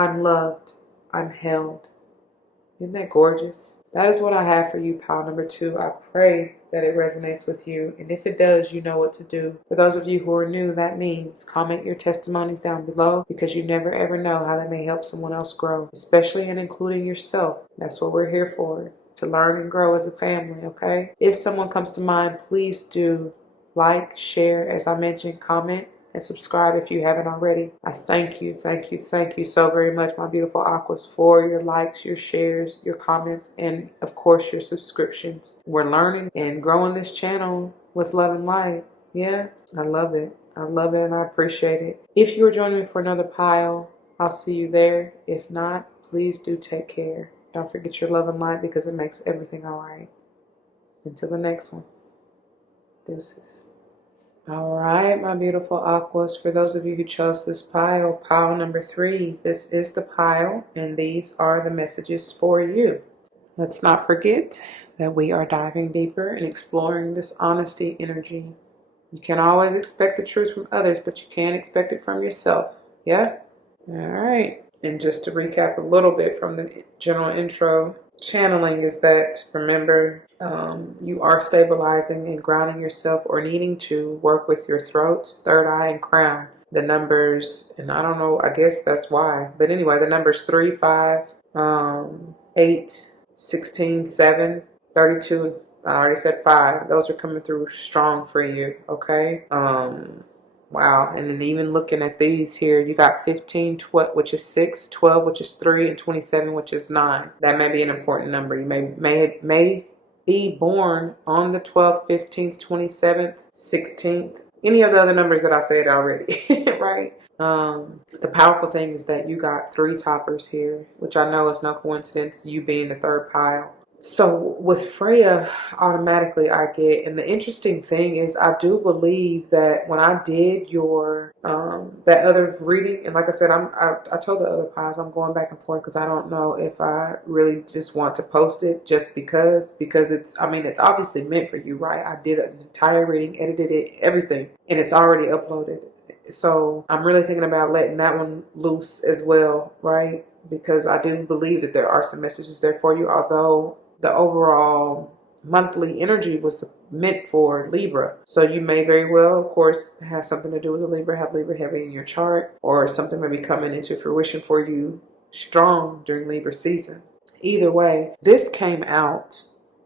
I'm loved. I'm held. Isn't that gorgeous? That is what I have for you, pile number 2. I pray that it resonates with you. And if it does, you know what to do. For those of you who are new, that means comment your testimonies down below, because you never ever know how that may help someone else grow, especially and including yourself. That's what we're here for, to learn and grow as a family, okay? If someone comes to mind, please do like, share, as I mentioned, comment, and subscribe if you haven't already. I thank you so very much, my beautiful Aquas, for your likes, your shares, your comments, and of course your subscriptions. We're learning and growing this channel with love and light. Yeah, I love it. I love it and I appreciate it. If you are joining me for another pile, I'll see you there. If not, please do take care. Don't forget your love and light, because it makes everything all right. Until the next one. Deuces. All right, my beautiful Aquas, for those of you who chose this pile, pile number 3, this is the pile, and these are the messages for you. Let's not forget that we are diving deeper and exploring this honesty energy. You can't always expect the truth from others, but you can expect it from yourself. Yeah? All right. And just to recap a little bit from the general intro, channeling is that, remember, you are stabilizing and grounding yourself, or needing to work with your throat, third eye, and crown. The numbers, and I don't know, I guess that's why. But anyway, the numbers 3, 5, 8, 16, 7, 32, and I already said 5. Those are coming through strong for you, okay? Wow. And then even looking at these here, you got 15, 12, which is 6, 12, which is 3, and 27, which is 9. That may be an important number. You may be born on the 12th, 15th, 27th, 16th, any of the other numbers that I said already, right? The powerful thing is that you got 3 toppers here, which I know is no coincidence, you being the 3rd pile. So with Freya, automatically I get, and the interesting thing is, I do believe that when I did your that other reading, and like I said, I told the other piles I'm going back and forth, because I don't know if I really just want to post it just because it's, I mean, it's obviously meant for you, right? I did an entire reading, edited it, everything, and it's already uploaded. So I'm really thinking about letting that one loose as well, right? Because I do believe that there are some messages there for you, although the overall monthly energy was meant for Libra. So you may very well, of course, have something to do with the Libra, have Libra heavy in your chart, or something may be coming into fruition for you strong during Libra season. Either way, this came out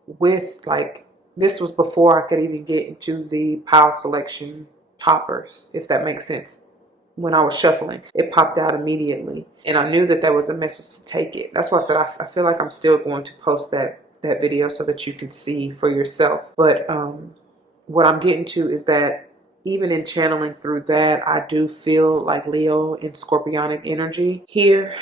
with, like, this was before I could even get into the pile selection poppers, if that makes sense. When I was shuffling, it popped out immediately, and I knew that there was a message to take it. That's why I said I feel like I'm still going to post that video so that you can see for yourself. But what I'm getting to is that even in channeling through that, I do feel like Leo and Scorpionic energy here.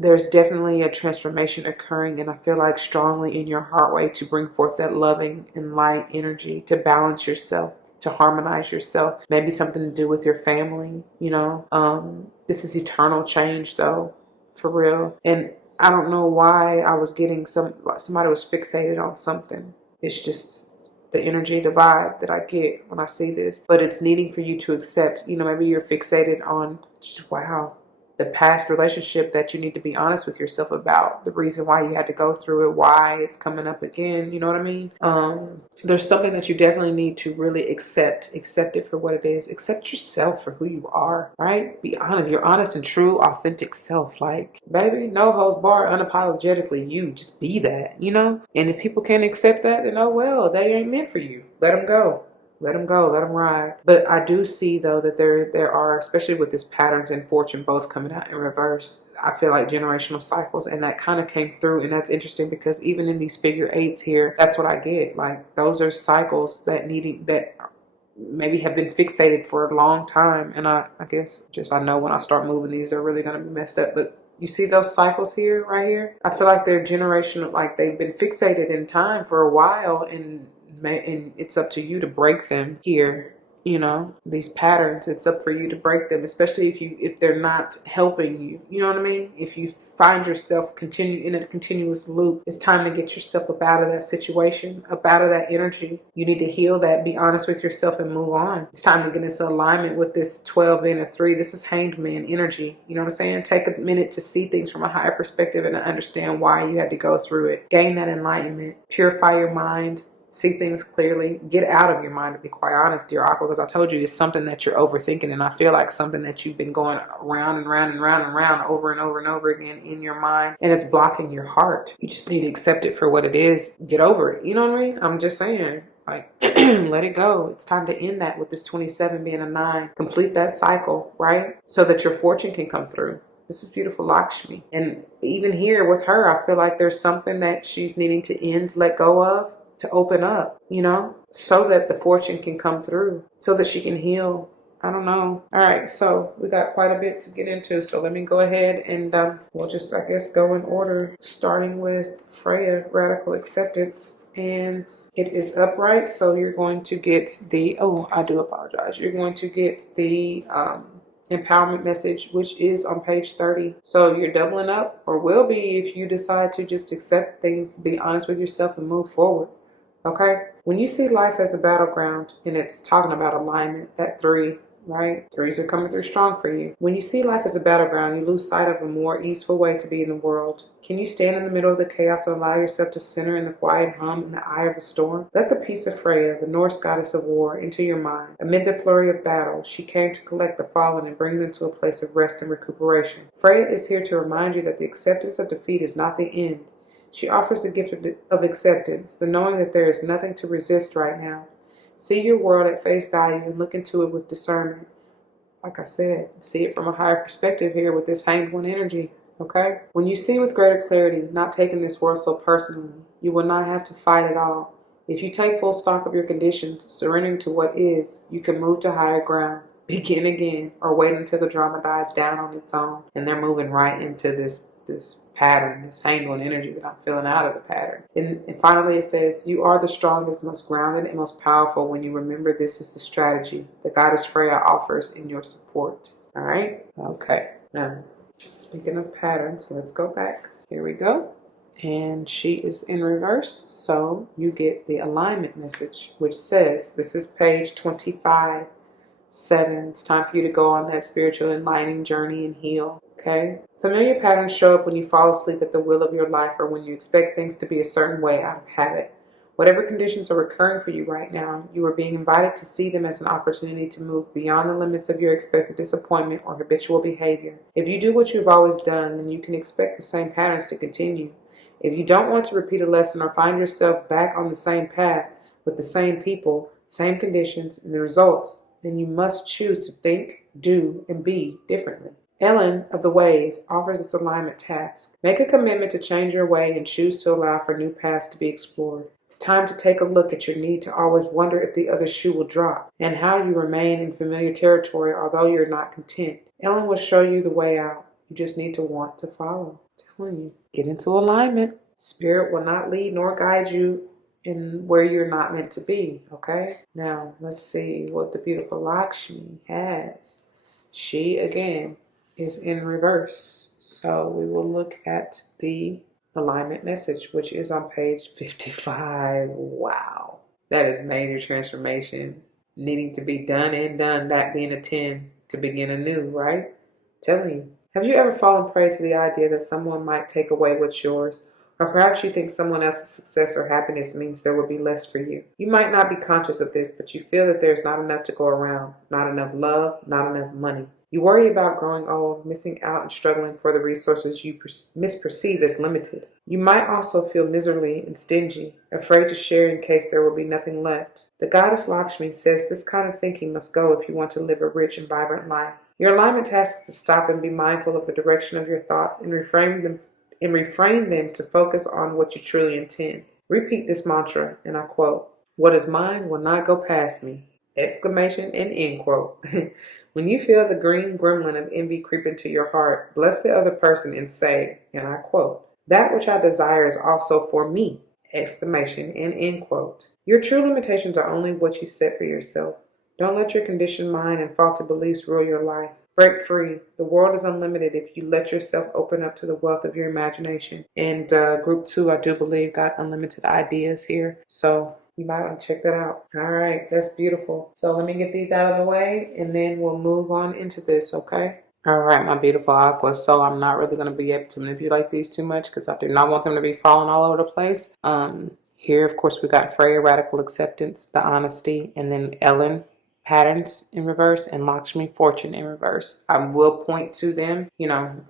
There's definitely a transformation occurring, and I feel like strongly in your heart way to bring forth that loving and light energy, to balance yourself, to harmonize yourself, maybe something to do with your family, you know. This is eternal change though, for real. And I don't know why I was getting somebody was fixated on something. It's just the energy, the vibe that I get when I see this. But it's needing for you to accept, you know, maybe you're fixated on just, wow, the past relationship that you need to be honest with yourself about, the reason why you had to go through it, why it's coming up again, you know what I mean? There's something that you definitely need to really accept it for what it is. Accept yourself for who you are, right? Be honest, your honest and true, authentic self. Like, baby, no holds barred, unapologetically you. Just be that, you know? And if people can't accept that, then oh well, they ain't meant for you. Let them go. Let them go, let them ride. But I do see though that there are, especially with this patterns and fortune both coming out in reverse, I feel like generational cycles, and that kind of came through. And that's interesting because even in these figure 8s here, that's what I get. Like, those are cycles that maybe have been fixated for a long time. And I guess just, I know when I start moving these, they're really going to be messed up. But you see those cycles here, right here? I feel like they're generational, like they've been fixated in time for a while, and it's up to you to break them here you know, these patterns. It's up for you to break them, especially if they're not helping you. You know what I mean? If you find yourself in a continuous loop, it's time to get yourself up out of that situation, up out of that energy. You need to heal that, be honest with yourself, and move on. It's time to get into alignment with this 12 and a 3. This is hanged man energy. You know what I'm saying? Take a minute to see things from a higher perspective and to understand why you had to go through it. Gain that enlightenment. Purify your mind. See things clearly. Get out of your mind, to be quite honest, dear Aqua, because I told you it's something that you're overthinking, and I feel like something that you've been going around and round and round and round over and over and over again in your mind, and it's blocking your heart. You just need to accept it for what it is. Get over it. You know what I mean? I'm just saying. Like, let it go. It's time to end that with this 27 being a 9. Complete that cycle, right? So that your fortune can come through. This is beautiful Lakshmi. And even here with her, I feel like there's something that she's needing to end, let go of, to open up, you know, so that the fortune can come through, so that she can heal. I don't know. All right, so we got quite a bit to get into. So let me go ahead and we'll just, I guess, go in order, starting with Freya, Radical Acceptance. And it is upright, so you're going to get the, oh, I do apologize. You're going to get the empowerment message, which is on page 30. So you're doubling up, or will be if you decide to just accept things, be honest with yourself, and move forward. Okay? When you see life as a battleground, and it's talking about alignment, that 3, right? 3s are coming through strong for you. When you see life as a battleground, you lose sight of a more easeful way to be in the world. Can you stand in the middle of the chaos and allow yourself to center in the quiet hum in the eye of the storm? Let the peace of Freya, the Norse goddess of war, enter your mind. Amid the flurry of battle, she came to collect the fallen and bring them to a place of rest and recuperation. Freya is here to remind you that the acceptance of defeat is not the end. She offers the gift of acceptance, the knowing that there is nothing to resist right now. See your world at face value and look into it with discernment. Like I said, see it from a higher perspective here with this hanged one energy. Okay? When you see with greater clarity, not taking this world so personally, you will not have to fight at all. If you take full stock of your conditions, surrendering to what is, you can move to higher ground, begin again, or wait until the drama dies down on its own. And they're moving right into this pattern, this hanged one energy that I'm feeling out of the pattern. And finally it says, you are the strongest, most grounded, and most powerful when you remember this is the strategy the goddess Freya offers in your support. All right? Okay. Now, speaking of patterns, let's go back. Here we go. And she is in reverse. So you get the alignment message, which says, this is page 25, 7. It's time for you to go on that spiritual enlightening journey and heal. Okay? Familiar patterns show up when you fall asleep at the wheel of your life, or when you expect things to be a certain way out of habit. Whatever conditions are recurring for you right now, you are being invited to see them as an opportunity to move beyond the limits of your expected disappointment or habitual behavior. If you do what you've always done, then you can expect the same patterns to continue. If you don't want to repeat a lesson or find yourself back on the same path with the same people, same conditions, and the results, then you must choose to think, do, and be differently. Elen of the Ways offers its alignment task. Make a commitment to change your way and choose to allow for new paths to be explored. It's time to take a look at your need to always wonder if the other shoe will drop, and how you remain in familiar territory although you're not content. Elen will show you the way out. You just need to want to follow. I'm telling you, get into alignment. Spirit will not lead nor guide you in where you're not meant to be, okay? Now, let's see what the beautiful Lakshmi has. She, again, is in reverse. So we will look at the alignment message, which is on page 55. Wow. That is major transformation needing to be done and done, that being a 10 to begin anew, right? Telling you. Have you ever fallen prey to the idea that someone might take away what's yours? Or perhaps you think someone else's success or happiness means there will be less for you. You might not be conscious of this, but you feel that there's not enough to go around, not enough love, not enough money. You worry about growing old, missing out, and struggling for the resources you misperceive as limited. You might also feel miserly and stingy, afraid to share in case there will be nothing left. The goddess Lakshmi says this kind of thinking must go if you want to live a rich and vibrant life. Your alignment task is to stop and be mindful of the direction of your thoughts and reframe them to focus on what you truly intend. Repeat this mantra, and I quote, "What is mine will not go past me!" Exclamation and end quote. When you feel the green gremlin of envy creep into your heart, bless the other person and say, and I quote, "That which I desire is also for me!" ! ! And end quote. Your true limitations are only what you set for yourself. Bless the other person and say, and I quote, "That which I desire is also for me!" ! ! And end quote. Your true limitations are only what you set for yourself. Exclamation and end quote. Don't let your conditioned mind and faulty beliefs rule your life. Break free. The world is unlimited if you let yourself open up to the wealth of your imagination. And group 2, I do believe, got unlimited ideas here. So you might want to check that out. All right, that's beautiful. So let me get these out of the way and then we'll move on into this, okay? All right, my beautiful Aqua. So I'm not really going to be able to manipulate these too much because I do not want them to be falling all over the place. Here, of course, we got Freya, Radical Acceptance, the Honesty, and then Elen, Patterns in reverse, and Lakshmi, Fortune in reverse. I will point to them,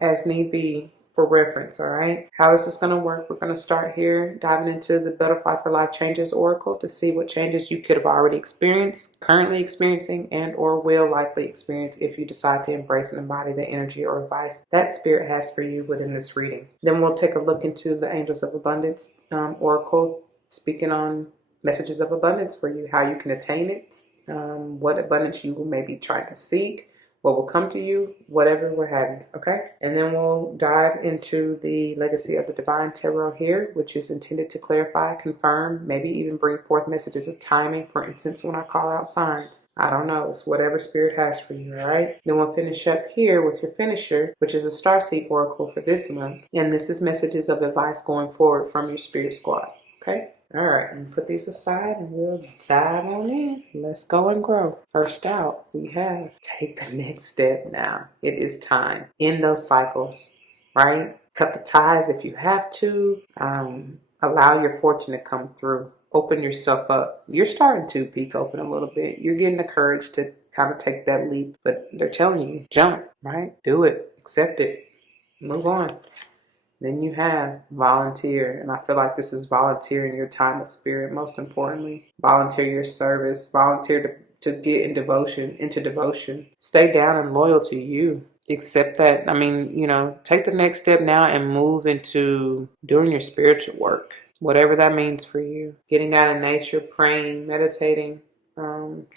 as need be for reference, all right? How is this going to work? We're going to start here, diving into the Butterfly for Life Changes Oracle to see what changes you could have already experienced, currently experiencing, and or will likely experience if you decide to embrace and embody the energy or advice that Spirit has for you within this reading. Then we'll take a look into the Angels of Abundance Oracle, speaking on messages of abundance for you, how you can attain it, what abundance you may be trying to seek, what will come to you, whatever we're having, okay? And then we'll dive into the Legacy of the Divine Tarot here, which is intended to clarify, confirm, maybe even bring forth messages of timing. For instance, when I call out signs, I don't know, it's whatever Spirit has for you, all right? Then we'll finish up here with your finisher, which is a Starseed Oracle for this month. And this is messages of advice going forward from your Spirit Squad, okay? All right, I'm gonna put these aside and we'll dive on in. Let's go and grow. First out, we have take the next step now. It is time. End those cycles, right? Cut the ties if you have to. Allow your fortune to come through. Open yourself up. You're starting to peek open a little bit. You're getting the courage to kind of take that leap, but they're telling you, jump, right? Do it. Accept it. Move on. Then you have volunteer, and I feel like this is volunteering your time with Spirit. Most importantly, volunteer your service, volunteer to get into devotion. Stay down and loyal to you. Accept that. Take the next step now and move into doing your spiritual work, whatever that means for you. Getting out in nature, praying, meditating,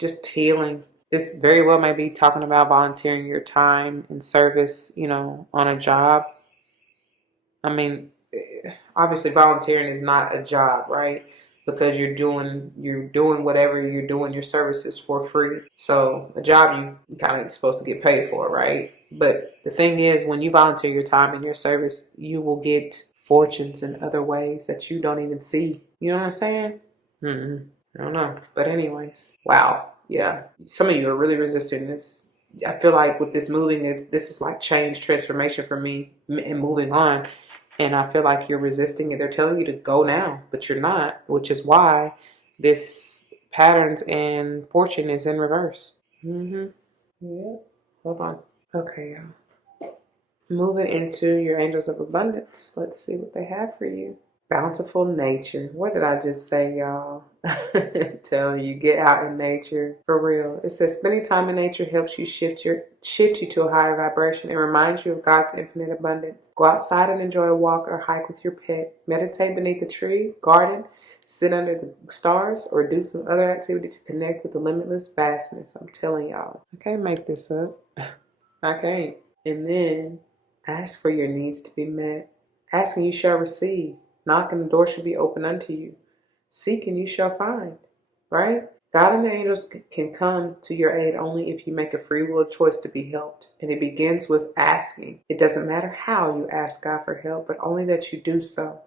just healing. This very well may be talking about volunteering your time and service, on a job. Obviously volunteering is not a job, right? Because you're doing whatever you're doing your services for free. So a job you kind of supposed to get paid for, right? But the thing is, when you volunteer your time and your service, you will get fortunes in other ways that you don't even see. You know what I'm saying? I don't know. But anyways, wow. Yeah. Some of you are really resisting this. I feel like with this moving, this is like change, transformation for me and moving on. And I feel like you're resisting it. They're telling you to go now, but you're not, which is why this patterns and fortune is in reverse. Yeah. Hold on. Okay, y'all. Moving into your Angels of Abundance. Let's see what they have for you. Bountiful nature. What did I just say, y'all? Telling you, get out in nature. For real. It says spending time in nature helps you shift you to a higher vibration and reminds you of God's infinite abundance. Go outside and enjoy a walk or hike with your pet. Meditate beneath a tree, garden, sit under the stars, or do some other activity to connect with the limitless vastness. I'm telling y'all. I can't make this up. I can't. And then ask for your needs to be met. Ask and you shall receive. Knock and the door shall be open unto you. Seek and you shall find, right? God and the angels can come to your aid only if you make a free will choice to be helped. And it begins with asking. It doesn't matter how you ask God for help, but only that you do so.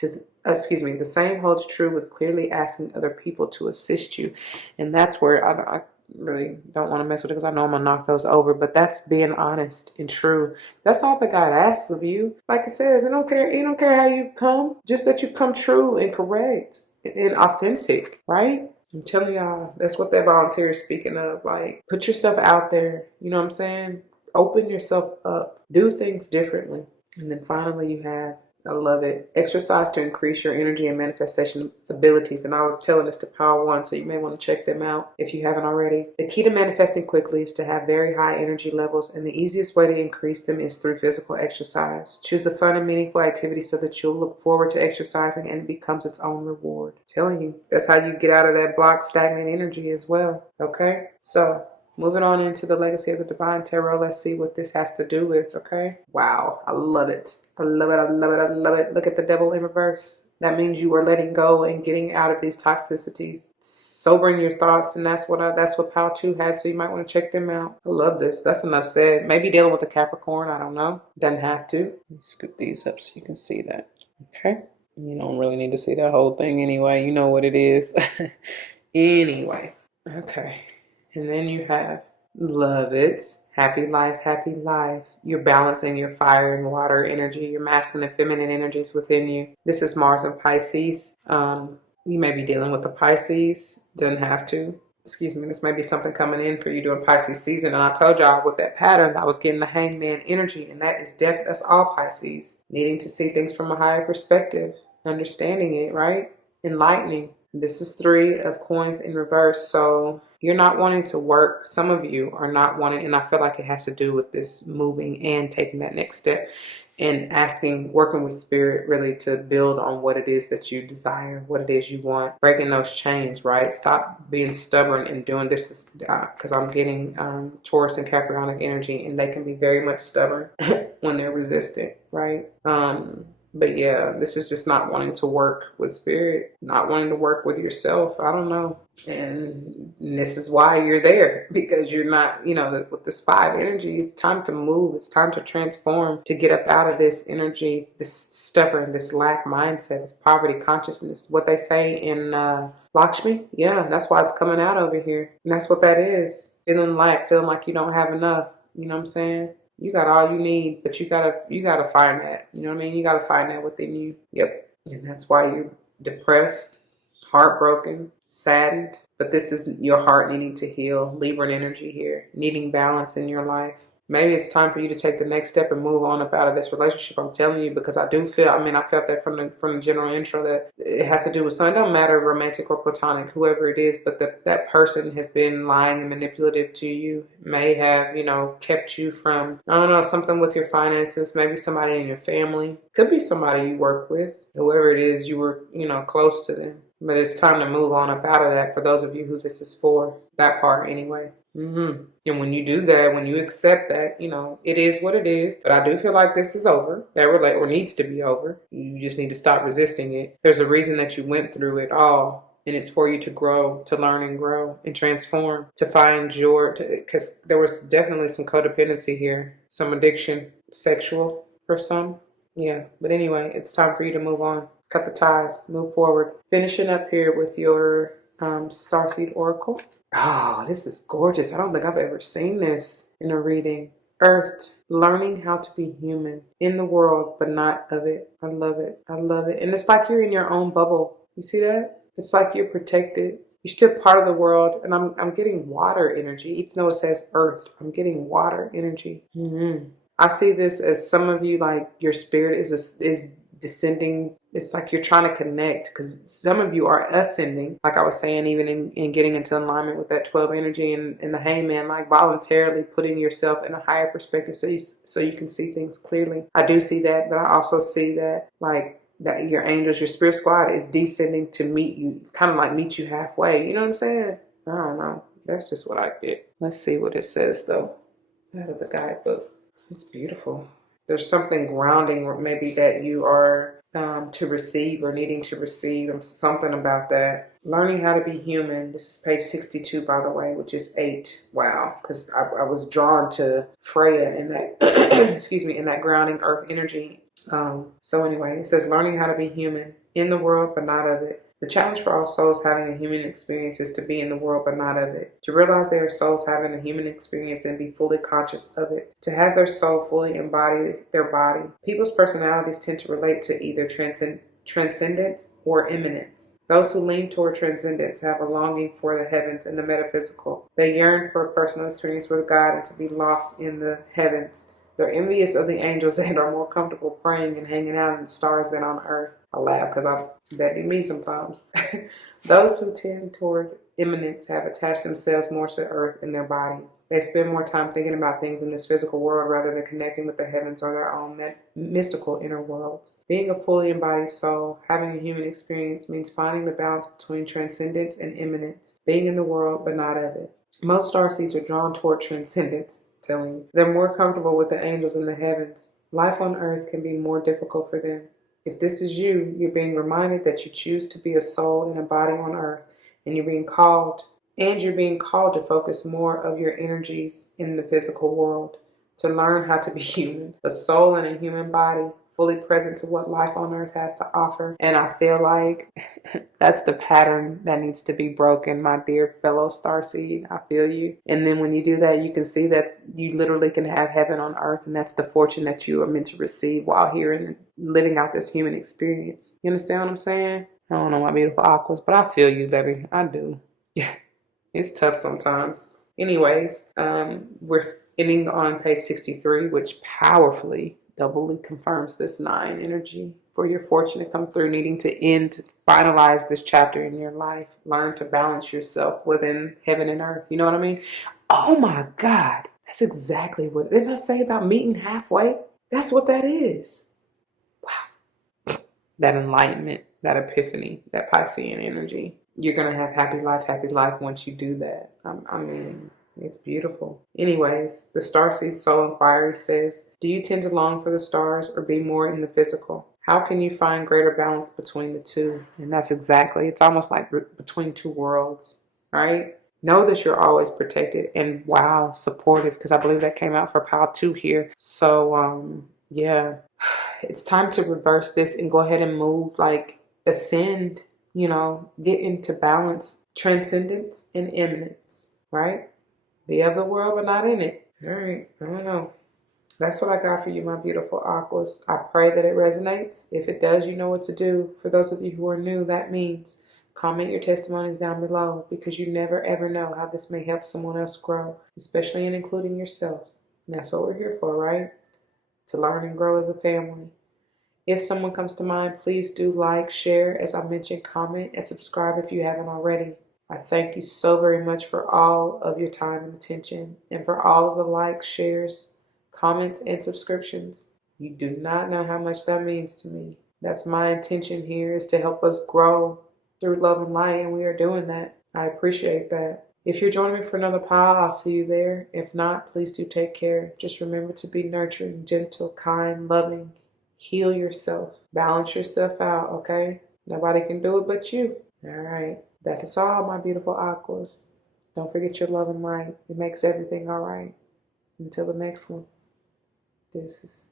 The same holds true with clearly asking other people to assist you. And that's where I really don't want to mess with it because I know I'm going to knock those over. But that's being honest and true. That's all that God asks of you. Like it says, he don't care how you come. Just that you come true and correct and authentic, right? I'm telling y'all, that's what that volunteer is speaking of. Like, put yourself out there. You know what I'm saying? Open yourself up. Do things differently. And then finally you have, I love it, exercise to increase your energy and manifestation abilities. And I was telling this to Power One, so you may want to check them out if you haven't already. The key to manifesting quickly is to have very high energy levels, and the easiest way to increase them is through physical exercise. Choose a fun and meaningful activity so that you'll look forward to exercising and it becomes its own reward. I'm telling you, that's how you get out of that blocked, stagnant energy as well. Okay? So, moving on into the Legacy of the Divine Tarot, let's see what this has to do with, okay? Wow, I love it. I love it, I love it, I love it. Look at the Devil in reverse. That means you are letting go and getting out of these toxicities, sobering your thoughts, and that's what Pal 2 had. So you might want to check them out. I love this. That's enough said. Maybe dealing with a Capricorn. I don't know. Doesn't have to. Let me scoop these up so you can see that. Okay. You don't really need to see that whole thing anyway. You know what it is. Anyway. Okay. And then you have love it. Happy life, happy life. You're balancing your fire and water energy, your masculine and feminine energies within you. This is Mars and Pisces. You may be dealing with the Pisces. Doesn't have to. Excuse me. This may be something coming in for you during Pisces season. And I told y'all with that pattern, I was getting the Hangman energy. And that is that's all Pisces. Needing to see things from a higher perspective. Understanding it, right? Enlightening. This is 3 of coins in reverse. So you're not wanting to work. Some of you are not wanting, and I feel like it has to do with this moving and taking that next step and working with spirit really to build on what it is that you desire, what it is you want, breaking those chains, right? Stop being stubborn and doing this because I'm getting Taurus and Capricornic energy, and they can be very much stubborn when they're resistant, right? But yeah, this is just not wanting to work with spirit, not wanting to work with yourself. I don't know. And this is why you're there, because you're not, with this 5 energy, it's time to move. It's time to transform, to get up out of this energy, this stubborn, this lack mindset, this poverty consciousness. What they say in Lakshmi, yeah, that's why it's coming out over here. And that's what that is. Feeling like you don't have enough. You know what I'm saying? You got all you need, but you gotta find that. You know what I mean? You gotta find that within you. Yep. And that's why you're depressed, heartbroken, saddened. But this is your heart needing to heal. Libran energy here, needing balance in your life. Maybe it's time for you to take the next step and move on up out of this relationship. I'm telling you, because I felt that from the general intro that it has to do with something. It don't matter romantic or platonic, whoever it is, but that person has been lying and manipulative to you, may have, kept you from, I don't know, something with your finances, maybe somebody in your family. Could be somebody you work with, whoever it is, you were, close to them. But it's time to move on up out of that for those of you who this is for, that part anyway. And when you do that, when you accept that, it is what it is. But I do feel like this is over. That or needs to be over. You just need to stop resisting it. There's a reason that you went through it all. And it's for you to grow, to learn and grow and transform, to find because there was definitely some codependency here, some addiction, sexual for some. Yeah. But anyway, it's time for you to move on. Cut the ties, move forward. Finishing up here with your Starseed Oracle. Oh, this is gorgeous. I don't think I've ever seen this in a reading. Earthed, learning how to be human in the world, but not of it. I love it. I love it. And it's like you're in your own bubble. You see that? It's like you're protected. You're still part of the world. And I'm getting water energy, even though it says earthed. I'm getting water energy. I see this as some of you, like your spirit is descending. It's like you're trying to connect, because some of you are ascending, like I was saying, even in getting into alignment with that 12 energy and the hangman, like voluntarily putting yourself in a higher perspective so you can see things clearly. I do see that, but I also see that that your angels, your spirit squad is descending to meet you, kind of like meet you halfway. You know what I'm saying? I don't know. That's just what I get. Let's see what it says though out of the guidebook. It's beautiful. There's something grounding, maybe that you are to receive or needing to receive, something about that. Learning how to be human. This is page 62, by the way, which is 8. Wow, because I was drawn to Freya in that, excuse me, in that grounding earth energy. So anyway, it says learning how to be human in the world, but not of it. The challenge for all souls having a human experience is to be in the world but not of it. To realize they are souls having a human experience and be fully conscious of it. To have their soul fully embody their body. People's personalities tend to relate to either transcendence or immanence. Those who lean toward transcendence have a longing for the heavens and the metaphysical. They yearn for a personal experience with God and to be lost in the heavens. They're envious of the angels and are more comfortable praying and hanging out in the stars than on earth. I laugh because that'd be me sometimes. Those who tend toward immanence have attached themselves more to earth and their body. They spend more time thinking about things in this physical world rather than connecting with the heavens or their own mystical inner worlds. Being a fully embodied soul, having a human experience, means finding the balance between transcendence and immanence. Being in the world but not of it. Most starseeds are drawn toward transcendence. Telling you. They're more comfortable with the angels in the heavens. Life on earth can be more difficult for them. If this is you, you're being reminded that you choose to be a soul in a body on earth, and you're being called to focus more of your energies in the physical world, to learn how to be human, a soul in a human body, fully present to what life on earth has to offer. And I feel like that's the pattern that needs to be broken, my dear fellow starseed. I feel you. And then when you do that, you can see that you literally can have heaven on earth, and that's the fortune that you are meant to receive while here and living out this human experience. You understand what I'm saying? I don't know, my beautiful aquas, but I feel you, baby. I do. Yeah, it's tough sometimes. Anyways, we're ending on page 63, which powerfully doubly confirms this 9 energy for your fortune to come through, needing to finalize this chapter in your life. Learn to balance yourself within heaven and earth. You know what I mean? Oh my God. That's exactly what, didn't I say about meeting halfway? That's what that is. Wow. That enlightenment, that epiphany, that Piscean energy. You're going to have happy life once you do that. I mean, it's beautiful. Anyways, the Starseed Soul Inquiry says, do you tend to long for the stars or be more in the physical? How can you find greater balance between the two? And that's exactly, it's almost like between two worlds, right? Know that you're always protected and, wow, supported, because I believe that came out for Pile 2 here. So, yeah, it's time to reverse this and go ahead and move, like ascend, you know, get into balance, transcendence, and immanence, right? Be of the world, but not in it. All right, I don't know. That's what I got for you, my beautiful aquas. I pray that it resonates. If it does, you know what to do. For those of you who are new, that means comment your testimonies down below, because you never ever know how this may help someone else grow, especially in including yourself. And that's what we're here for, right? To learn and grow as a family. If someone comes to mind, please do like, share, as I mentioned, comment, and subscribe if you haven't already. I thank you so very much for all of your time and attention, and for all of the likes, shares, comments, and subscriptions. You do not know how much that means to me. That's my intention here, is to help us grow through love and light, and we are doing that. I appreciate that. If you're joining me for another pile, I'll see you there. If not, please do take care. Just remember to be nurturing, gentle, kind, loving. Heal yourself. Balance yourself out, okay? Nobody can do it but you. All right. That is all, my beautiful aquas. Don't forget your love and light. It makes everything all right. Until the next one. Deuces.